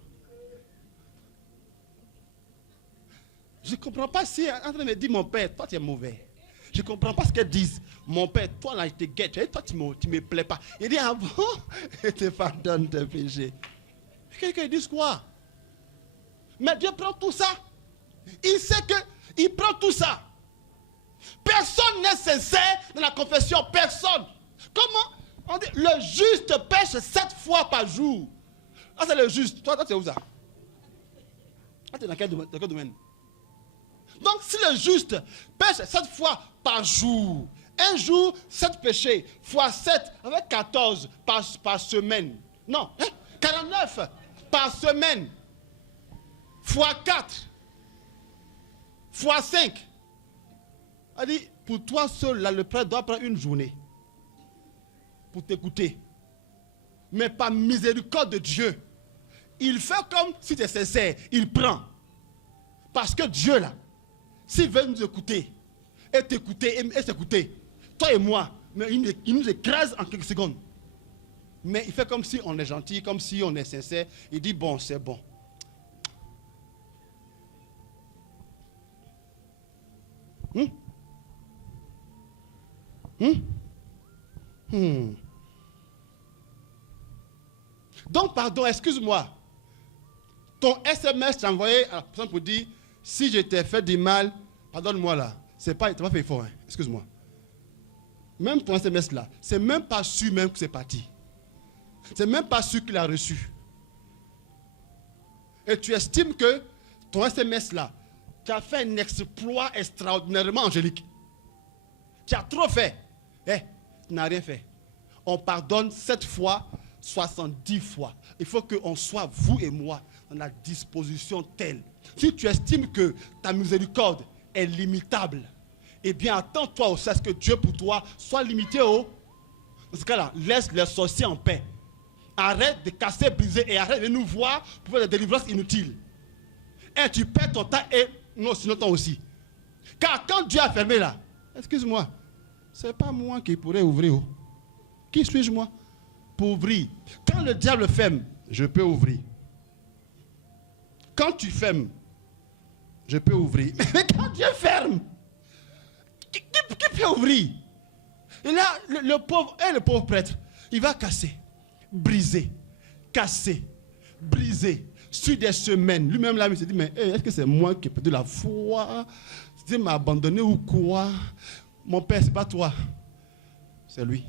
Je ne comprends pas si elle est en train de me dire, mon père, toi tu es mauvais. Je ne comprends pas ce qu'elles disent. Mon père, toi là, je te guette. Toi, tu ne me plais pas. Il dit, ah bon? Je te pardonne tes péchés. Quelqu'un dit quoi? Mais Dieu prend tout ça. Il sait qu'il prend tout ça. Personne n'est sincère dans la confession. Personne. Comment? On dit, le juste pêche 7 fois par jour. Ah, c'est le juste. Toi, c'est où ça? Ah, t'es dans quel domaine? Donc, si le juste pêche 7 fois par jour, un jour, 7 péchés, fois 7, avec 14 par semaine. Non, 49 par semaine, fois 4, fois 5. Elle dit, pour toi seul, là, le prêtre doit prendre une journée pour t'écouter. Mais par miséricorde de Dieu, il fait comme si tu es sincère. Il prend. Parce que Dieu, là, s'il veut nous écouter, et t'écouter, et s'écouter, toi et moi, mais il nous écrase en quelques secondes. Mais il fait comme si on est gentil, comme si on est sincère. Il dit, bon, c'est bon. Donc, pardon, excuse-moi. Ton SMS t'a envoyé à la personne pour dire, si je t'ai fait du mal, pardonne-moi là. C'est pas, tu m'as fait effort, hein. Excuse-moi. Même ton SMS là, c'est même pas sûr même que c'est parti. C'est même pas sûr qu'il a reçu. Et tu estimes que ton SMS là, tu as fait un exploit extraordinairement angélique. Tu as trop fait. Tu n'as rien fait. On pardonne 7 fois, 70 fois. Il faut qu'on soit, vous et moi, dans la disposition telle. Si tu estimes que ta miséricorde est limitable, eh bien, attends-toi aussi à ce que Dieu pour toi soit limité au... Dans ce cas-là, laisse les sorciers en paix. Arrête de casser, briser et arrête de nous voir pour faire des délivrances inutiles. Et tu perds ton temps et non, sinon toi aussi. Car quand Dieu a fermé là, excuse-moi, c'est pas moi qui pourrais ouvrir. Qui suis-je moi pour ouvrir? Quand le diable ferme, je peux ouvrir. Quand tu fermes, je peux ouvrir. Mais quand Dieu ferme, qui peut ouvrir? Et là, le pauvre prêtre, il va casser, briser, casser, briser, sur des semaines. Lui-même là, il se dit, mais est-ce que c'est moi qui ai perdu la foi? Tu m'as abandonné ou quoi? Mon père, c'est pas toi. C'est lui.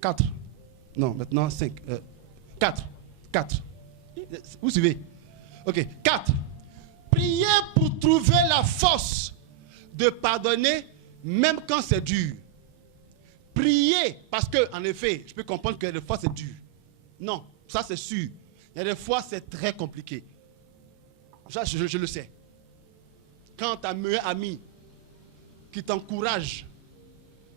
4. Non, maintenant 5. 4. 4. Vous suivez? Ok. 4. Priez pour trouver la force de pardonner même quand c'est dur. Priez, parce que, en effet, je peux comprendre que des fois c'est dur. Non, ça c'est sûr. Il y a des fois c'est très compliqué. Ça, je le sais. Quand tu as un meilleur ami qui t'encourage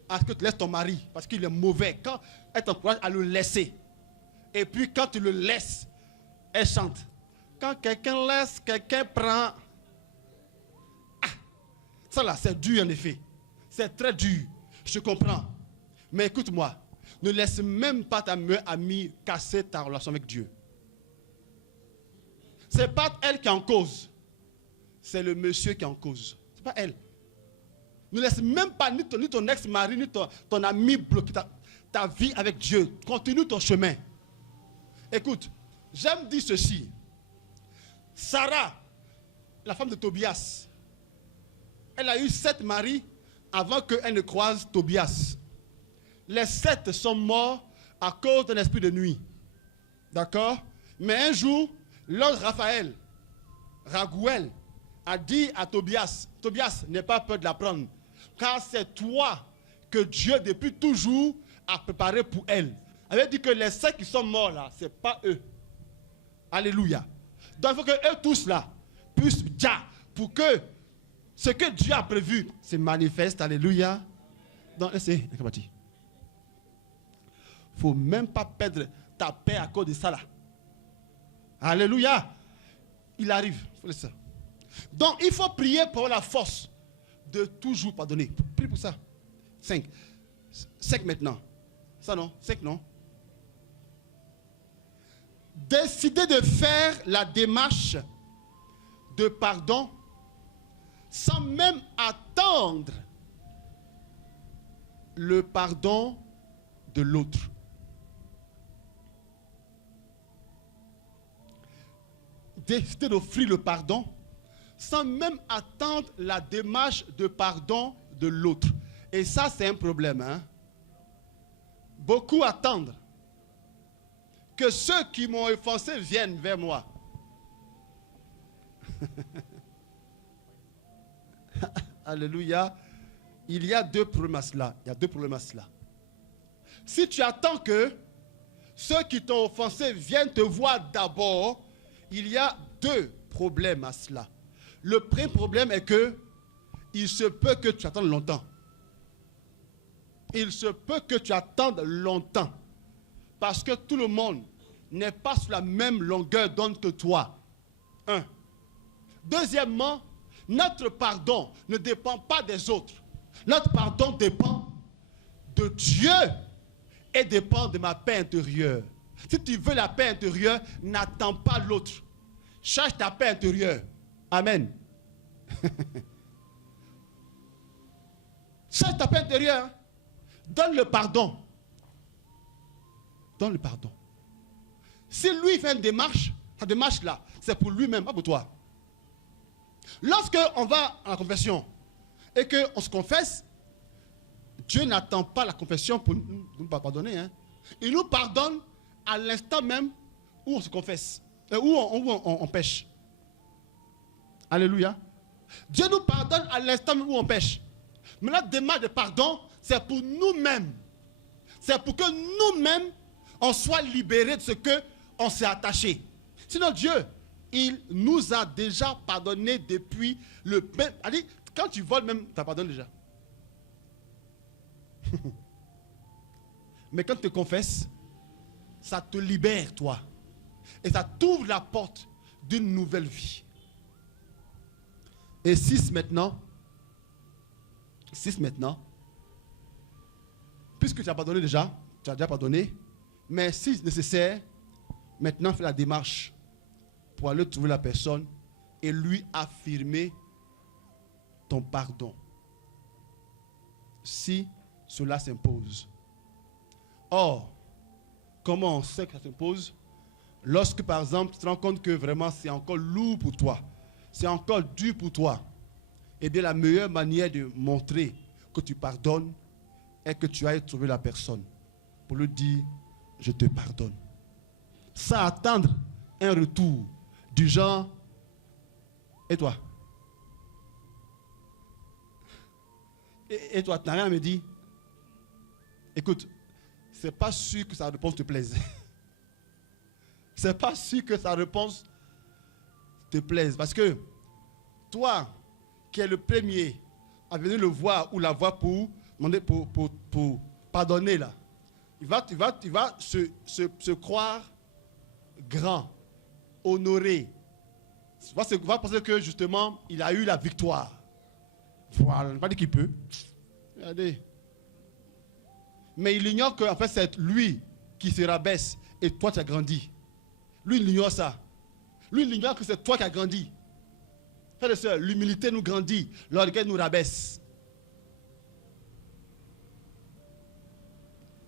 à ce que tu laisses ton mari parce qu'il est mauvais, quand elle t'encourage à le laisser, et puis quand tu le laisses, elle chante. Quand quelqu'un laisse, quelqu'un prend. Ah, ça là, c'est dur en effet. C'est très dur. Je comprends. Mais écoute-moi, ne laisse même pas ta meilleure amie casser ta relation avec Dieu. Ce n'est pas elle qui est en cause. C'est le monsieur qui est en cause. Ce n'est pas elle. Ne laisse même pas ni ton ex-mari, ni ton ami bloquer ta vie avec Dieu. Continue ton chemin. Écoute, j'aime dire ceci. Sarah, la femme de Tobias, elle a eu 7 maris avant qu'elle ne croise Tobias. Les 7 sont morts à cause d'un esprit de nuit. D'accord? Mais un jour, l'ange Raphaël, Raguel, a dit à Tobias, Tobias, n'aie pas peur de la prendre, car c'est toi que Dieu, depuis toujours, a préparé pour elle. Elle avait dit que les 7 qui sont morts là, ce n'est pas eux. Alléluia. Donc il faut que eux tous là puissent dire pour que ce que Dieu a prévu se manifeste. Alléluia. Donc c'est il ne faut même pas perdre ta paix à cause de ça là. Alléluia. Il arrive. Il faut ça. Donc il faut prier pour la force de toujours pardonner. Prie pour ça. 5. 5 maintenant. Ça non? 5 non? Décider de faire la démarche de pardon sans même attendre le pardon de l'autre. décider d'offrir le pardon sans même attendre la démarche de pardon de l'autre. Et ça, c'est un problème. Hein? Beaucoup attendent que ceux qui m'ont offensé viennent vers moi. Alléluia. Il y a deux problèmes à cela. Si tu attends que ceux qui t'ont offensé viennent te voir d'abord, il y a deux problèmes à cela. Le premier problème est que il se peut que tu attendes longtemps. Il se peut que tu attendes longtemps. Parce que tout le monde n'est pas sur la même longueur d'onde que toi. Un. Deuxièmement, notre pardon ne dépend pas des autres. Notre pardon dépend de Dieu et dépend de ma paix intérieure. Si tu veux la paix intérieure, n'attends pas l'autre. Cherche ta paix intérieure. Amen. Cherche ta paix intérieure. Donne le pardon. Donne le pardon. Si lui fait une démarche, sa démarche là, c'est pour lui-même, pas pour toi. Lorsque on va à la confession et qu'on se confesse, Dieu n'attend pas la confession pour nous pardonner. Hein. Il nous pardonne à l'instant même où on se confesse, où on pêche. Alléluia. Dieu nous pardonne à l'instant même où on pêche. Mais la démarche de pardon, c'est pour nous-mêmes. C'est pour que nous-mêmes, on soit libérés de ce qu'on s'est attaché. Sinon, Dieu, il nous a déjà pardonné depuis le... Quand tu voles même, tu as pardonné déjà. Mais quand tu te confesses, ça te libère, toi. Et ça t'ouvre la porte d'une nouvelle vie. Et 6 maintenant, puisque tu as pardonné déjà, tu as déjà pardonné, mais si nécessaire, maintenant fais la démarche pour aller trouver la personne et lui affirmer ton pardon. Si cela s'impose. Or, comment on sait que ça s'impose? Lorsque, par exemple, tu te rends compte que vraiment c'est encore lourd pour toi, c'est encore dur pour toi, eh bien la meilleure manière de montrer que tu pardonnes est que tu ailles trouver la personne pour lui dire « je te pardonne ». Sans attendre un retour du genre « et toi ?» Et toi, tu n'as rien à me dire. Écoute, c'est pas sûr que sa réponse te plaise. C'est pas sûr que sa réponse te plaise. Parce que toi, qui es le premier à venir le voir ou la voir pour demander pour pardonner, là, il va se croire grand, honoré. Il va penser que justement, il a eu la victoire. Voilà, pas dit qu'il peut. Regardez. Mais il ignore qu'en fait, c'est lui qui se rabaisse et toi, tu as grandi. Lui, il ignore ça. Lui, il ignore que c'est toi qui as grandi. Frères et sœurs, l'humilité nous grandit, l'orgueil nous rabaisse.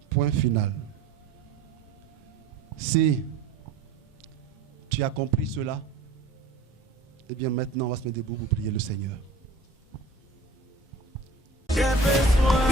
Point final. Si tu as compris cela, eh bien maintenant, on va se mettre debout pour prier le Seigneur. J'ai besoin